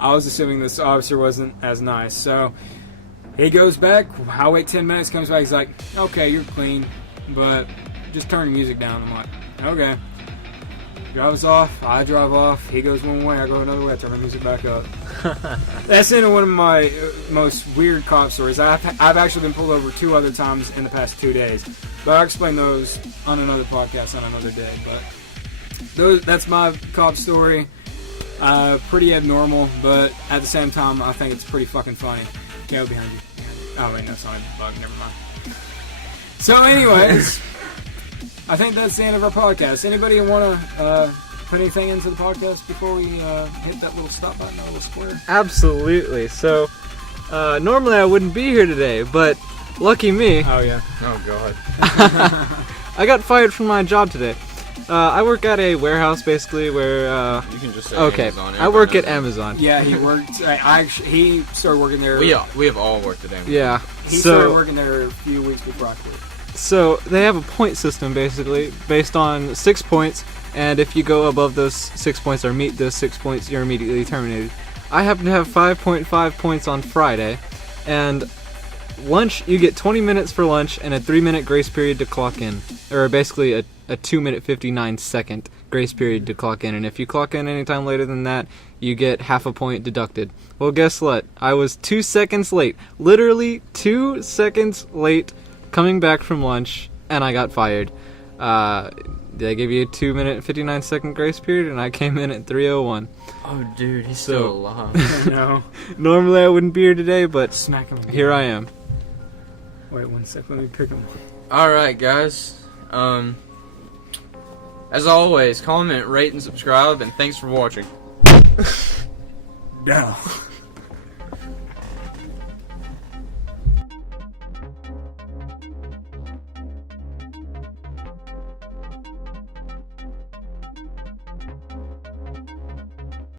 I was assuming this officer wasn't as nice. So he goes back. I wait 10 minutes, comes back. He's like, okay, you're clean, but just turn your music down. I'm like, okay. Drives off. I drive off. He goes one way. I go another way. I turn my music back up. That's in one of my most weird cop stories. I've actually been pulled over 2 other times in the past 2 days. But I'll explain those on another podcast on another day. But that's my cop story. Pretty abnormal, but at the same time, I think it's pretty fucking funny. Go behind you. Oh, wait, no, it's not a bug. Never mind. So, anyways, I think that's the end of our podcast. Anybody want to put anything into the podcast before we hit that little stop button, that little square? Absolutely. So, normally I wouldn't be here today, but lucky me. Oh, yeah. Oh, God. I got fired from my job today. I work at a warehouse, basically, where... you can just say okay, Amazon. I work at Amazon. Yeah, he worked... he started working there... We have all worked at Amazon. Yeah. He started working there a few weeks before I quit. So, they have a point system, basically, based on 6 points, and if you go above those 6 points or meet those 6 points, you're immediately terminated. I happen to have 5.5 points on Friday, and lunch, you get 20 minutes for lunch and a 3-minute grace period to clock in, or basically a 2-minute 59-second grace period to clock in, and if you clock in anytime later than that, you get half a point deducted. Well, guess what? I was 2 seconds late, literally 2 seconds late coming back from lunch, and I got fired. They give you a 2-minute 59-second grace period, and I came in at 3:01. Oh, dude, he's still alive. No. Normally I wouldn't be here today, but Smack him. here I am. Wait 1 sec, let me pick him. Alright, guys. As always, comment, rate, and subscribe, and thanks for watching. No.